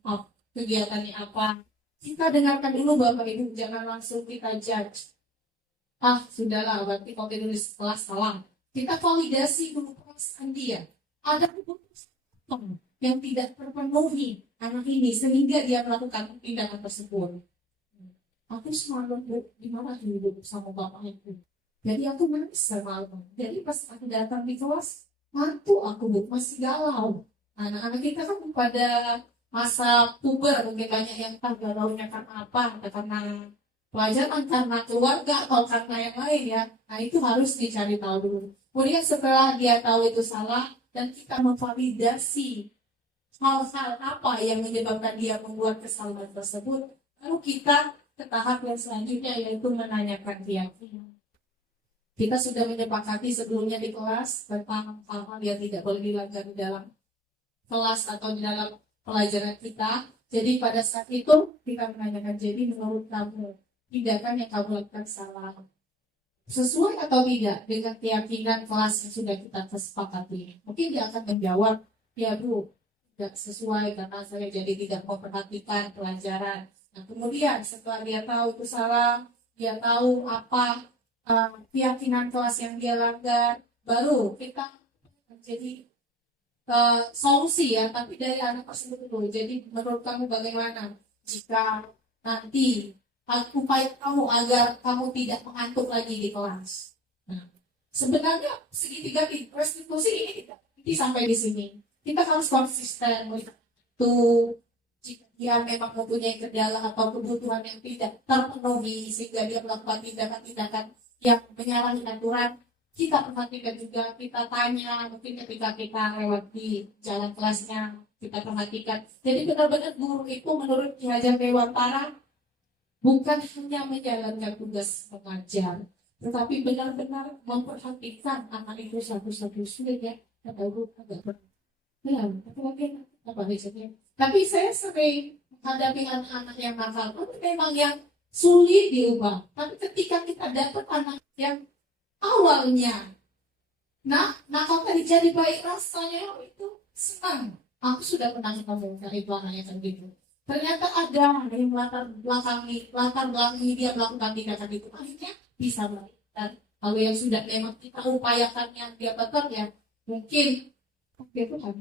kegiatannya apa. Kita dengarkan dulu Bapak Ibu, jangan langsung kita judge. Sudahlah, berarti kalau tidur di kelas salah. Kita validasi dulu perasaan dia. Ada kebutuhan yang tidak terpenuhi anak ini sehingga dia melakukan tindakan tersebut. Aku semalam di mana hidup sama Bapak Ibu. Jadi aku nangis semalam. Jadi pas aku datang di kelas, mantu aku masih galau. Anak-anak kita kan pada masa puber, mungkin banyak yang tak galaunya karena apa, karena pelajaran, karena keluarga, atau karena yang lain ya. Nah itu harus dicari tahu dulu. Kemudian setelah dia tahu itu salah, dan kita memvalidasi hal-hal apa yang menyebabkan dia membuat kesalahan tersebut, lalu kita ke tahap yang selanjutnya yaitu menanyakan keyakinan. Kita sudah menyepakati sebelumnya di kelas tentang hal-hal yang tidak boleh dilanggar di dalam kelas atau di dalam pelajaran kita. Jadi pada saat itu kita menanyakan, jadi menurut kamu tindakan yang kamu lakukan salah, sesuai atau tidak dengan keyakinan kelas yang sudah kita sepakati? Mungkin dia akan menjawab, ya Bu, tidak sesuai karena saya jadi tidak memperhatikan pelajaran. Nah kemudian setelah dia tahu itu salah, dia tahu apa keyakinan kelas yang dia langgar, baru kita jadi solusi ya, tapi dari anak tersebut dulu. Jadi menurut kamu bagaimana jika nanti upaya kamu agar kamu tidak mengantuk lagi di kelas? Nah, sebenarnya segitiga restitusi ini tidak sampai di sini. Kita harus konsisten itu. Jika dia memang mempunyai kendala atau kebutuhan yang tidak terpenuhi sehingga dia melakukan tindakan-tindakan yang menyalahi aturan, kita perhatikan juga, kita tanya, mungkin ketika kita lewat di jalan kelasnya, kita perhatikan. Jadi benar-benar guru itu menurut Ki Hajar Dewantara bukan hanya menjalankan tugas mengajar, tetapi benar-benar memperhatikan anak itu satu-satu. Sudah ya, kata guru agak apa risetnya. Tapi saya sering menghadapi anak-anak yang nakal, itu memang yang sulit diubah. Tapi ketika kita dapat anak yang awalnya nakal tadi jadi baik, rasanya itu senang. Aku sudah pernah ketemu dari anak yang gitu. Ternyata ada yang latar belakang dia melakukan tindakan itu, akhirnya bisa melakukan. Kalau yang sudah memang kita upayakan yang dia tetap ya mungkin itu kan.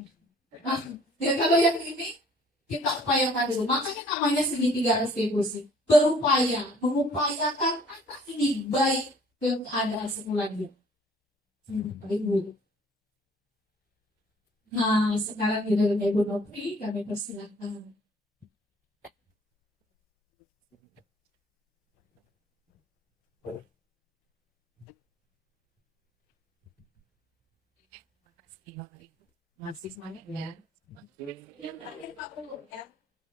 Ya kalau yang ini kita upayakan dulu. Makanya namanya segitiga restitusi. Berupaya, mengupayakan anak ini baik ke keadaan semulanya. Ibu. Nah, sekarang giliran Ibu Nopri, kami persilakan. Masih semangat ya. Yang terakhir Pak Pulu ya.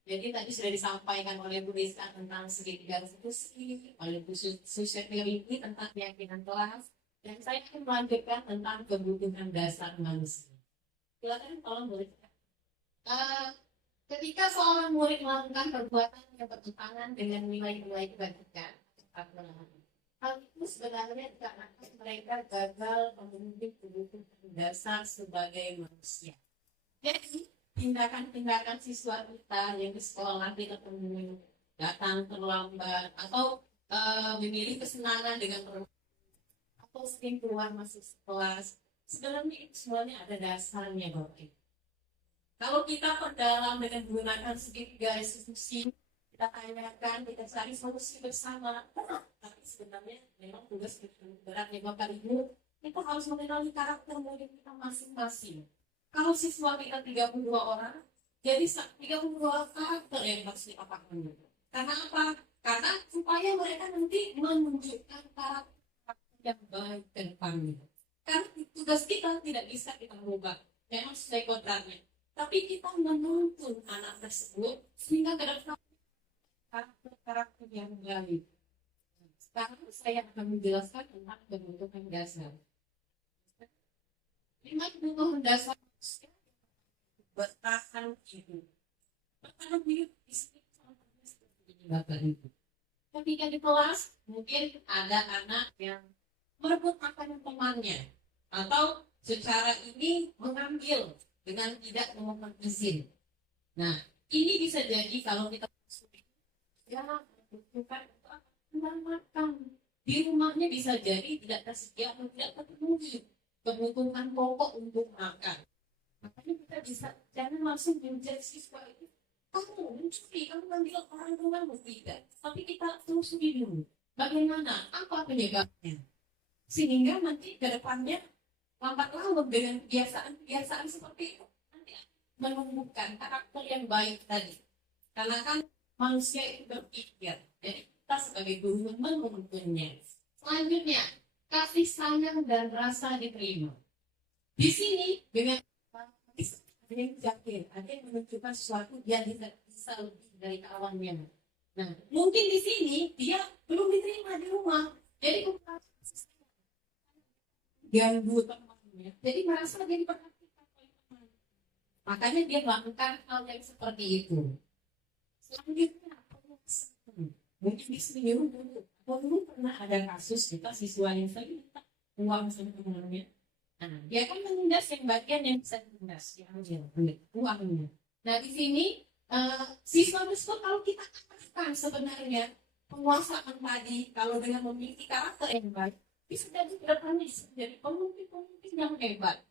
Jadi tadi sudah disampaikan oleh Bu Rizka tentang segitiga restitusi, oleh Bu Susetri ini tentang keyakinan kelas, dan saya akan melanjutkan tentang kebutuhan dasar manusia. Silakan tolong boleh. Ketika seorang murid melakukan perbuatan yang bertentangan dengan nilai-nilai kebajikan, hal itu sebenarnya dikarenakan mereka gagal memenuhi kebutuhan dasar sebagai manusia. Jadi tindakan-tindakan siswa kita yang di sekolah tidak ketemu, datang terlambat, atau memilih kesenangan dengan atau sering keluar masuk kelas, sebenarnya itu semuanya ada dasarnya Bapak. Kalau kita perdalam dengan menggunakan segitiga restitusi, kita tanyakan, kita cari solusi bersama. Tapi sebenarnya memang tugas berat ya Bapak Ibu. kita harus mengenali karakter murid kita masing-masing. Kalau siswa kita 32 orang, jadi 32 karakter yang harus kita pahami. Karena apa? Karena supaya mereka nanti menunjukkan karakter yang baik ke depannya. Karena tugas kita tidak bisa kita rubah, memang sesuai kodratnya. Tapi kita menuntun anak tersebut sehingga ke depan karakter-karakter yang baik. Sekarang saya akan menjelaskan tentang kebutuhan dasar. 5 kebutuhan dasar manusia bertahan hidup. Bertahan hidup di sini seperti Bapak Ibu. Ketika di kelas mungkin ada anak yang merebut makanan temannya atau secara ini mengambil dengan tidak memohon izin. Nah, ini bisa jadi kalau kita ya bukan makan di rumahnya bisa jadi tidak tersedia atau tidak terpenuhi kebutuhan pokok untuk makan. Makanya kita bisa jangan langsung menjudge siswa itu kamu mencuri, kamu mengambil orang tuamu, tidak. Tapi kita telusuri dulu bagaimana, apa penyebabnya, sehingga nanti ke depannya lambat laun dengan kebiasaan seperti itu nanti menumbuhkan karakter yang baik tadi. Karena kan manusia itu berpikir, jadi kita sebagai guru menuntunnya. Selanjutnya, kasih sayang dan rasa diterima. Di sini dengan yang yakin, ada yang menunjukkan sesuatu dia bisa lebih dari kawannya. Nah, mungkin di sini dia belum diterima di rumah, jadi ganggu temannya, jadi merasa dia diperhatikan oleh teman. Makanya dia melakukan hal yang seperti itu. Selanjutnya, mungkin di sini dulu pernah ada kasus kita siswa yang sering minta uang sama temannya. Nah, dia kan menindas yang bagian yang bisa ditindas, diambil uangnya. Nah, di sini siswa tersebut kalau kita katakan sebenarnya penguasaan tadi kalau dengan memiliki karakter yang baik bisa jadi kedepannya jadi pemimpin yang hebat.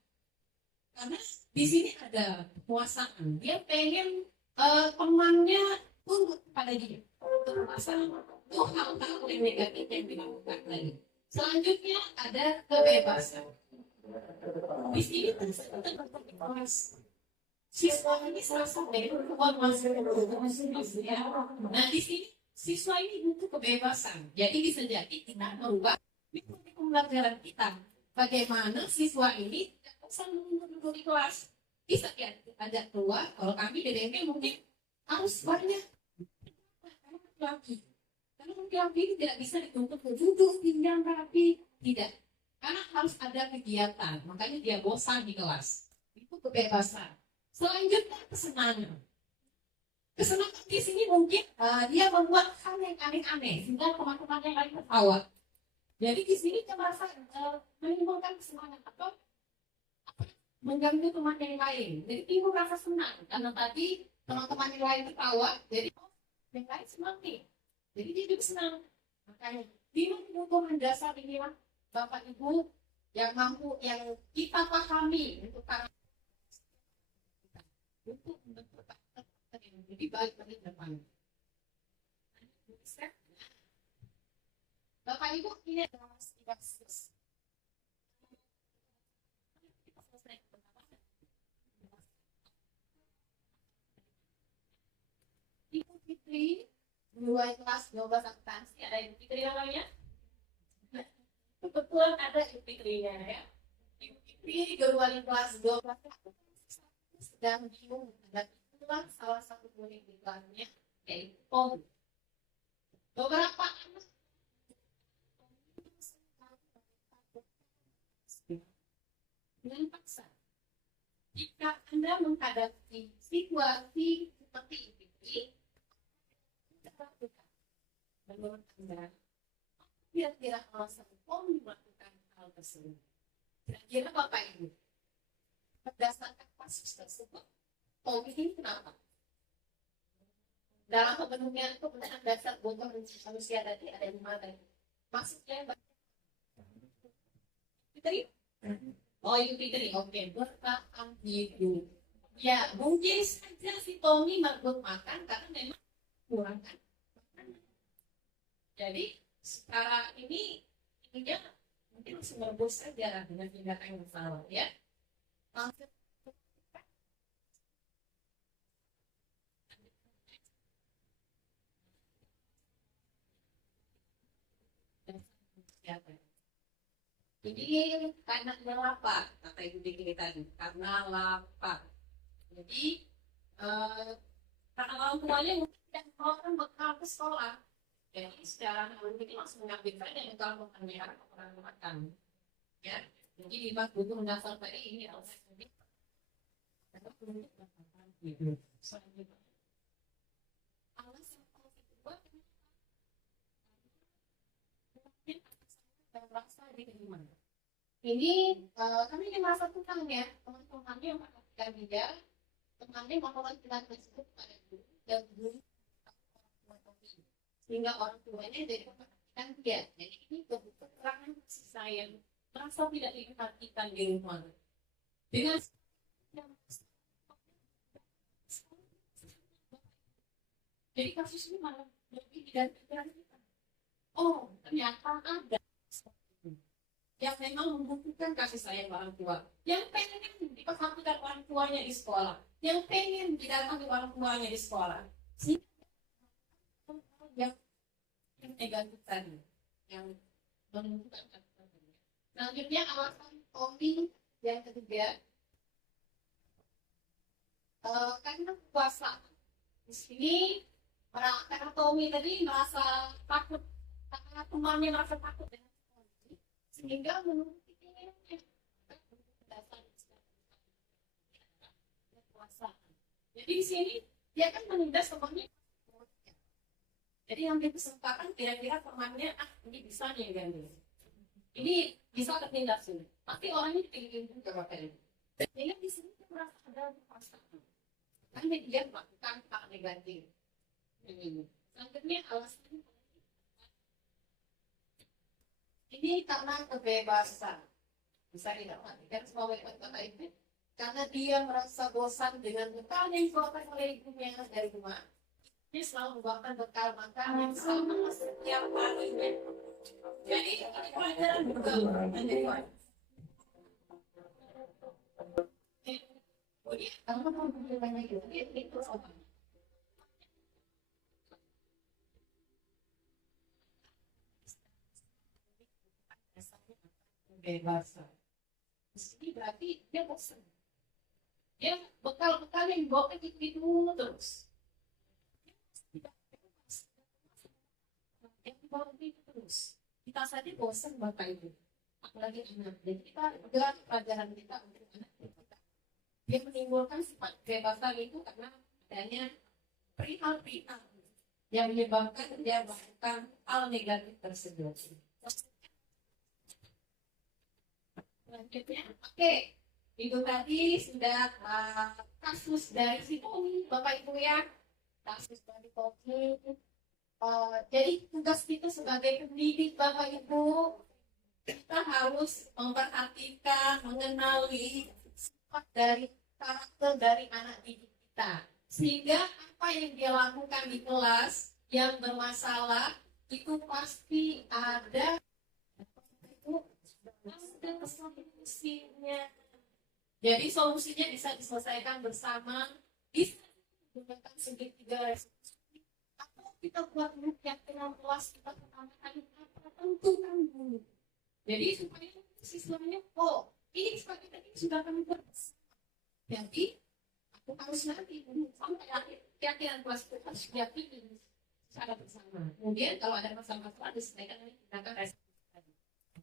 Karena di sini ada penguasaan, dia pengen temannya tunduk pada dia untuk penguasaan. Itu hal-hal yang negatif yang dilakukan tadi. Selanjutnya ada kebebasan. Di sini siswa ini serasa nah di sini siswa ini butuh kebebasan. Jadi bisa jadi kita merubah pembelajaran kita. Bagaimana siswa ini tidak usah menunggu di kelas. Bisa diajak keluar. Kalau kami di DMP mungkin harus banyak laki-laki. Karena laki-laki ini tidak bisa dituntut duduk pinggang rapi, tidak. Karena harus ada kegiatan, makanya dia bosan di kelas. Itu kebebasan. Selanjutnya kesenangan. Kesenangan di sini mungkin dia membuat hal yang aneh-aneh sehingga teman-teman yang lain tertawa. Jadi di sini dia merasa menimbulkan kesenangan atau mengganggu teman yang lain. Jadi timbul rasa senang karena tadi teman-teman yang lain tertawa, jadi yang lain senang nih. Jadi dia juga senang. Makanya di kebutuhan dasar inilah Bapak Ibu yang mampu yang kita pahami untuk membentuk karakter yang lebih baik dari depan. Bapak Ibu ini adalah kasus. Ibu Fitri, mulai kelas 12 akuntansi, ada Ibu Fitri namanya? Kebetulan ada Ibu Fitrinya ya. Ibu Fitri di kelas 12 sedang bingung dan itulah salah satu murid di kelasnya yaitu Tom. Beberapa anak dengan paksa. Jika Anda menghadapi situasi seperti ini, menurut Anda kira-kira alasan Tom melakukan hal tersebut. Kira-kira Bapak Ibu, berdasarkan kasus tersebut, Tom ini kenapa? Dalam kepenuhan kebenaran dasar bongkar manusia tadi ada 5 tadi. Maksudnya Fitri? Oh itu Fitri, oke. Bertahan hidup. Ya mungkin saja si Tommy merebut makan karena memang kurang kan. Jadi secara ini dia mungkin langsung merebus saja dengan tindakan yang salah ya. Langsung jadi karena lapar, kata ibu Diki tadi, karena lapar. Jadi karena orang tuanya mungkin tidak mau kan bekal ke sekolah, jadi secara mungkin langsung mengambil saja bekal makan orang makan, ya. Jadi lima butuh mendasar tadi ini harus lebih. Merasa diterima. Ini kami merasa tentang ya teman-temannya yang perhatikan dia, temannya melakukan tindakan tersebut pada guru dan guru sehingga orang tuanya jadi memperhatikan dia. Jadi ini keterangan kasih sayang, merasa tidak diperhatikan di rumah. Dengan jadi kasus ini malah lebih dari pikiran kita. Oh, ternyata ada yang memang membutuhkan kasih sayang orang tua, yang pengen diperhatikan orang tuanya di sekolah, yang pengen didatangi orang tuanya di sekolah, yang negatif tadi, yang menunjukkan kasih sayang. Selanjutnya alasan Tommy yang ketiga, karena puasa. Di sini karena Tommy tadi merasa takut, karena temannya merasa takut dengan sehingga menurut dasar puasa. Jadi di sini dia kan menindas temannya. Jadi yang dipesertakan kira-kira temannya ini bisa nih ganti. Ini bisa tertindas ini. Tapi orangnya dipilih juga pakai. Jadi di sini dia merasa ada puasa. Karena dia melakukan hak negatif. Selanjutnya alasan ini karena kebebasan, bisa diartikan sebagai kata itu karena dia merasa bosan dengan bekal yang dikeluarkan oleh ibunya dari rumah. Dia selalu membawakan bekal makan yang sama setiap harinya. Jadi ini pelajaran bekal menjadi wajib. Kalau mau bertanya gitu, itu apa? Kebebasan. Di sini berarti dia bosan. Dia bekal-bekal yang dibawa itu terus. Yang dibawa itu terus. Kita saja bosan bapak ibu. Apalagi anak. Jadi kita gelar pelajaran kita untuk anak kita. Dia menimbulkan sifat kebebasan itu karena adanya perihal-perihal yang menyebabkan dia melakukan hal negatif tersebut. Selanjutnya, oke, itu tadi sudah kasus dari si Tommy, Bapak Ibu ya, kasus dari Tommy. Jadi tugas kita sebagai pendidik Bapak Ibu, kita harus memperhatikan, mengenali sifat dari karakter dari anak didik kita, sehingga apa yang dia lakukan di kelas yang bermasalah itu pasti ada solusinya. Jadi solusinya bisa diselesaikan bersama, bisa menggunakan segitiga resolusi, atau kita buat keyakinan kelas kita pertama kali apa tentukan dulu. Jadi supaya siswanya, oh ini sebagai tadi sudah kami buat. Jadi aku harus nanti sampai akhir keyakinan kelas itu harus diyakini secara bersama. Kemudian kalau ada masalah-masalah diselesaikan oleh kita resolusi.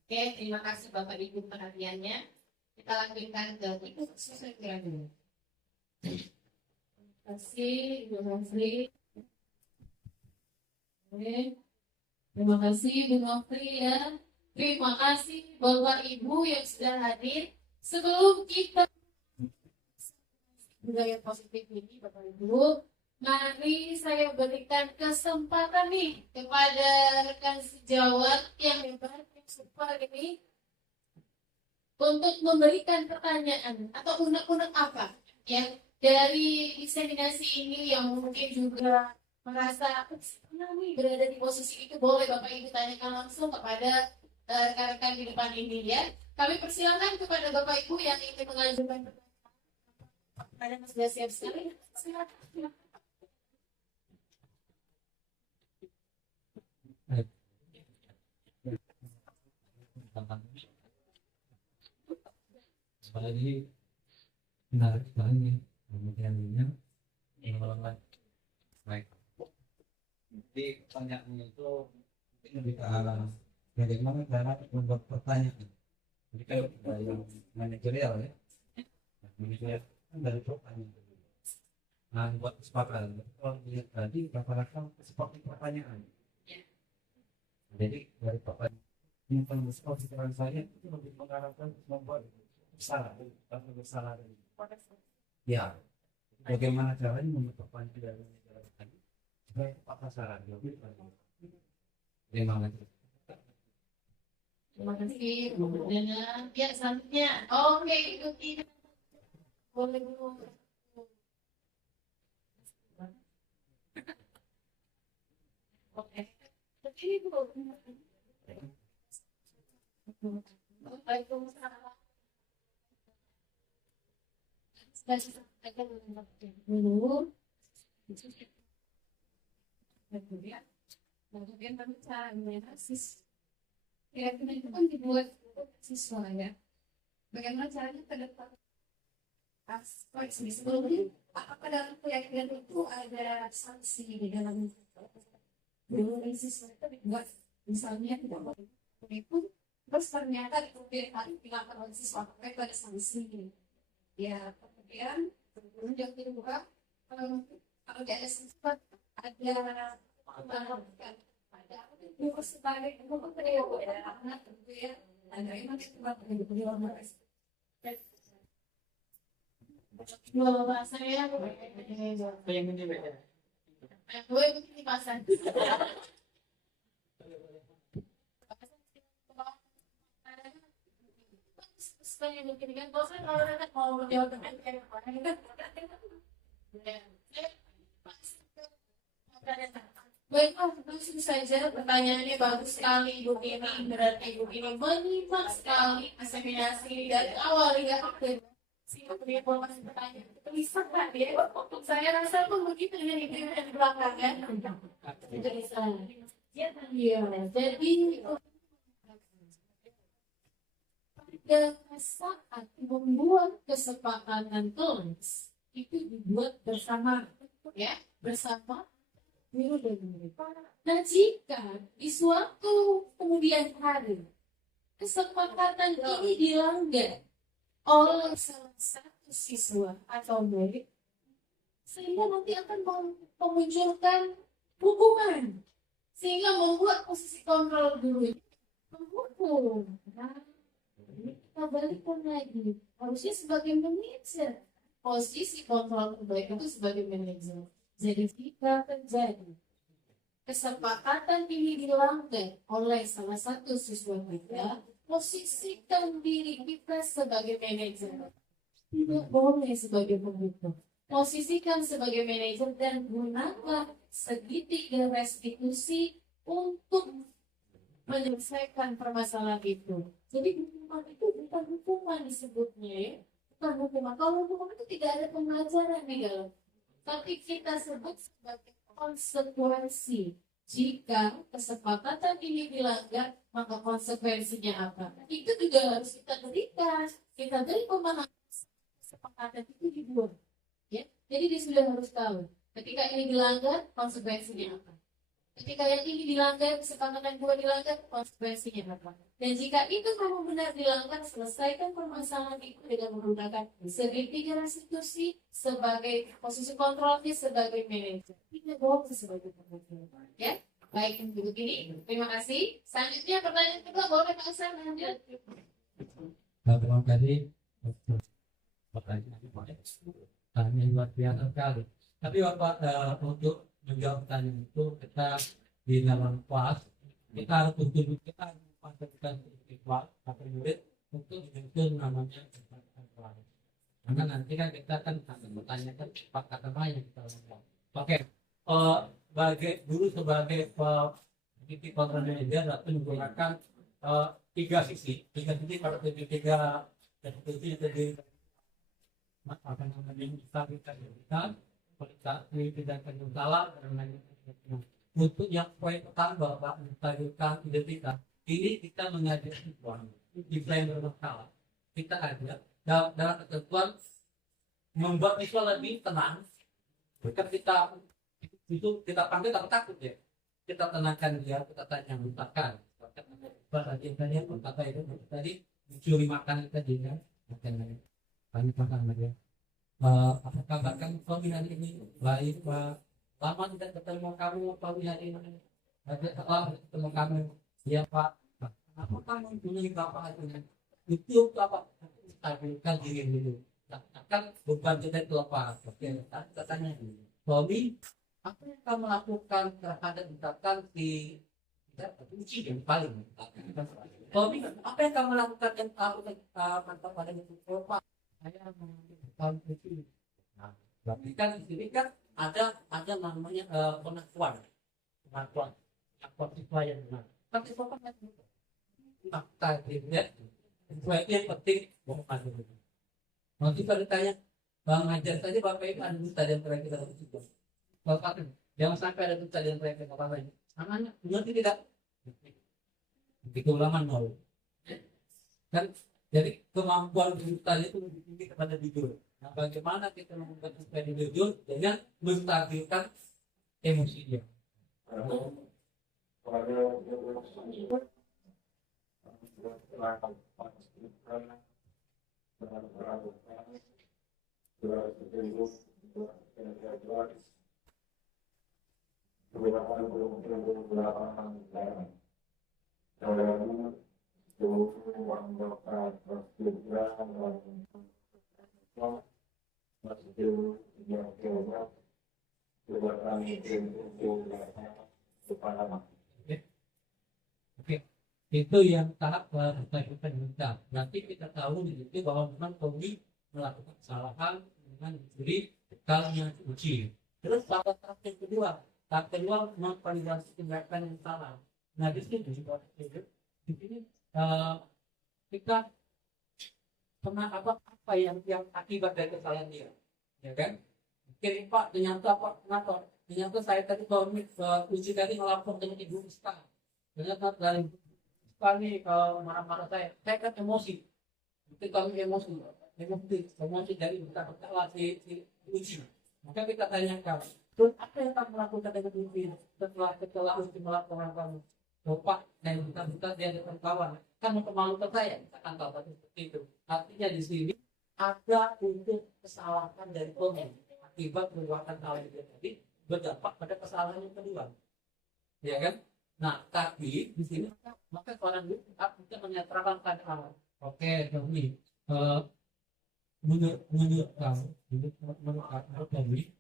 Oke, terima kasih Bapak Ibu perhatiannya. Kita lanjutkan ke itu sesuai kira dulu. Terima kasih Ibu Nofri. Oke, terima kasih Ibu Nofri ya. Terima kasih Bapak Ibu yang sudah hadir. Sebelum kita budaya positif ini Bapak Ibu, mari saya berikan kesempatan nih kepada rekan sejawat yang hebat super ini untuk memberikan pertanyaan atau unek-unek apa yang dari diseminasi ini yang mungkin juga merasa pernah nih berada di posisi itu, boleh Bapak Ibu tanyakan langsung kepada rekan-rekan di depan ini ya. Kami persilakan kepada Bapak Ibu yang ingin mengajukan pertanyaan. Ada yang sudah siap sekali? Silakan. Apalagi menarik sekali kemudian ini baik. Jadi pertanyaannya itu lebih ke arah bagaimana cara membuat pertanyaan. Jadi kan dari manajerial ya, manajerial kan dari pertanyaan. Nah, buat kesepakatan. Kalau dilihat tadi rata-rata seperti pertanyaan. Jadi dari pertanyaan yang paling besar pikiran saya itu lebih mengarahkan membuat bersalah atau bersalah. Ya, bagaimana caranya membuat pertanyaan dari tadi supaya tepat sasaran. Terima kasih. Terima kasih, kemudian ya selanjutnya, oke ikuti boleh dulu. Oke, ini dulu. Waalaikumsalam. Dulu. Kemudian kami cara menganalisis. Keyakinan itu kan dibuat siswa ya. Bagaimana caranya ke depan? Sebelumnya, apakah dalam keyakinan itu ada sanksi di dalam dulu siswa itu dibuat misalnya tidak boleh itu, terus ternyata di kemudian hari dilakukan oleh siswa apakah itu ada sanksi? Ya kemudian yang kedua, kalau tidak ada siswa ada ada sebagai anak ya ada yang saya Yang ini beda. gue begini pasan supaya mungkin kan bosan kalau ada mau jawab dengan orang itu baik, langsung saja pertanyaannya bagus sekali Ibu Tini. Berarti Ibu Tini menyimak sekali asimilasi dari awal hingga akhir. Sehingga punya informasi pertanyaan itu bisa kan ya? Untuk saya rasa pun begitu dengan Ibu yang di belakang kan? Jadi saya. Iya, jadi pada saat membuat kesepakatan tulis itu dibuat bersama, ya, bersama. Nah, jika di suatu kemudian hari kesepakatan ini dilanggar oleh salah satu siswa atau murid, sehingga nanti akan memunculkan hukuman, sehingga membuat posisi kontrol dulu menghukum. Nah, kita balikkan lagi, harusnya sebagai manajer, posisi kontrol terbaik itu sebagai manajer. Jadi jika terjadi kesepakatan ini dilanggar oleh salah satu siswa kita, posisikan diri kita sebagai manajer. Tidak boleh sebagai pemimpin. Posisikan sebagai manajer dan gunakan segitiga restitusi untuk menyelesaikan permasalahan itu. Jadi hukuman itu bukan hukuman disebutnya ya. Bukan hukuman. Kalau hukuman itu tidak ada pembelajaran di dalam. Tapi kita sebut sebagai konsekuensi. Jika kesepakatan ini dilanggar, maka konsekuensinya apa? Itu juga harus kita berikan. Kita beri pemahaman kesepakatan itu dibuat. Ya? Jadi dia sudah harus tahu. Ketika ini dilanggar, konsekuensinya apa? Ketika yang ini dilanggar, kesepakatan dua dilanggar, konsekuensinya apa? Dan jika itu kamu benar dilanggar, selesaikan permasalahan itu dengan menggunakan segitiga restitusi sebagai posisi kontrolnya sebagai manajer. Tidak boleh sebagai pemimpin. Ya, baik untuk begini. Terima kasih. Selanjutnya pertanyaan kedua boleh Pak Hasan lanjut. Terima kasih. Pertanyaan luar biasa sekali. Tapi Bapak untuk menjawab pertanyaan itu kita di dalam kelas kita harus tuntut kita memfasilitasi siswa atau murid untuk menyusun namanya kesepakatan. Karena nanti kan kita kan akan bertanyakan kesepakatan apa yang kita lakukan. Oke, dulu sebagai titik kontrol manager atau menggunakan tiga sisi pada tiga definisi yang terdiri apa namanya kita tidak salah dan lain-lain. Untuk yang poin pertama bahwa menstabilkan identitas ini kita mengajar siswa desain bermasalah. Kita ada dalam ketentuan membuat siswa lebih tenang. Ketika itu kita panggil takut ya. Kita tenangkan dia, kita tanya misalkan tadi kata itu tadi mencuri makanan tadi kan makanan makan dia. Apa kabar kamu pagi hari ini? Baik Pak. Lama tidak ketemu kamu pagi hari ini. Setelah ketemu kamu, ya Pak. Apa kamu punya bapak itu apa? Stabilkan diri dulu. Kan beban kita itu apa? Oke, kita tanya dulu. Bobby, apa yang kamu lakukan terhadap misalkan si uji yang paling Bobby, apa yang kamu lakukan yang mantap pada itu Pak? Saya mengambil uji. Nah, berarti kan di sini kan ada namanya pengakuan siswa yang benar. Kan siswa kan tadi ya, itu yang penting bukan itu. Nanti kalau ditanya Bang ajar saja Bapak Ibu ada duta dan mereka kita harus juga. Bapak jangan sampai ada duta dan mereka apa lain. Namanya mengerti tidak? Itu ulama nol. Kan jadi kemampuan duta itu lebih tinggi kepada jujur. Nah, bagaimana kita membuat supaya jujur dengan menstabilkan emosinya. Oke, itu yang tahap kita minta. Nanti kita tahu di situ bahwa memang Tommy melakukan kesalahan dengan diberi bekalnya uji. Terus tahap kedua memvalidasi tindakan yang salah. Nah di sini kita pernah apa yang akibat dari kesalahan dia, ya kan? Mungkin Pak ternyata kenapa? Ternyata saya tadi uji tadi melapor dengan Ibu Ustaz. Ternyata dari kami marah-marah saya kan emosi. Mungkin kami emosi dari berkala si uji. Maka kita tanyakan, terus apa yang kamu lakukan dengan uji setelah uji melaporkan kamu? Bapak dan bukan dia ada kawan, kan mempermalukan saya, akan tahu seperti itu. Artinya di sini ada untuk kesalahan dari komen akibat perbuatan hal itu tadi berdampak pada kesalahan yang kedua, ya kan? Nah, tapi di sini maka seorang guru bisa menetralkan keadaan. Oke, Tommy, menurut kamu, menurut Tommy,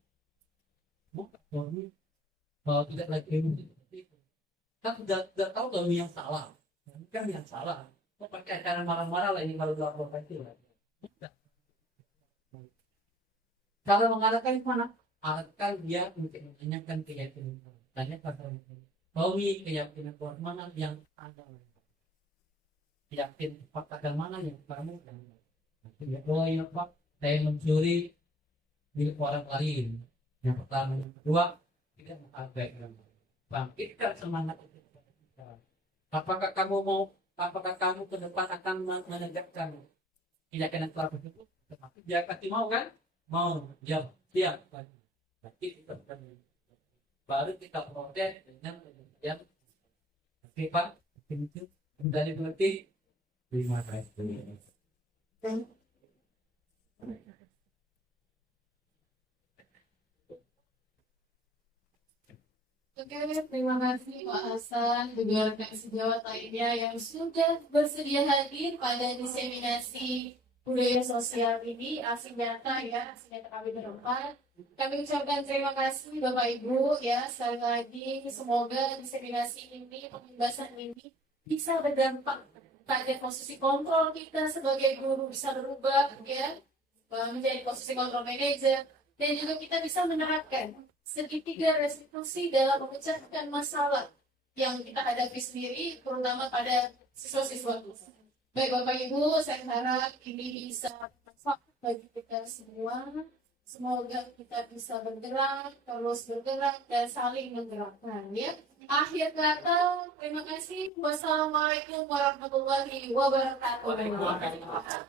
bukan Tommy tidak lagi emosi seperti itu. Kan sudah tahu Tommy yang salah, kan yang salah. Kok pakai cara marah-marah lah ini kalau dilaporkan itu lah. Kalau mengatakan mana? Akan dia untuk menanyakan keyakinan. Tanya pada Tommy keyakinan mana yang Anda yakin katakan mana yang kamu ya Pak, saya mencuri milik orang lain. Yang pertama, yang kedua tidak menghargai bangkitkan semangat itu. Apakah kamu ke depan akan menegakkan keyakinan tersebut? Tetapi dia pasti mau kan? Mau, jawab siap. Berarti kita baru kita protes dengan penelitian. Oke Pak, itu dari berarti terima kasih. Oke, terima kasih Pak Hasan, juga rekan sejawat lainnya yang sudah bersedia hadir pada diseminasi budaya sosial ini, aksi nyata ya, aksi nyata kami berempat. Kami ucapkan terima kasih Bapak Ibu ya, sekali lagi semoga diseminasi ini, pembahasan ini bisa berdampak pada posisi kontrol kita sebagai guru bisa berubah ya, menjadi posisi kontrol manager, dan juga kita bisa menerapkan segitiga restitusi dalam memecahkan masalah yang kita hadapi sendiri, terutama pada siswa-siswa. Baik Bapak Ibu, saya harap ini bisa bermanfaat bagi kita semua. Semoga kita bisa bergerak, terus bergerak dan saling menggerakkan ya. Akhir kata, terima kasih. Wassalamualaikum warahmatullahi wabarakatuh. Waalaikumsalam.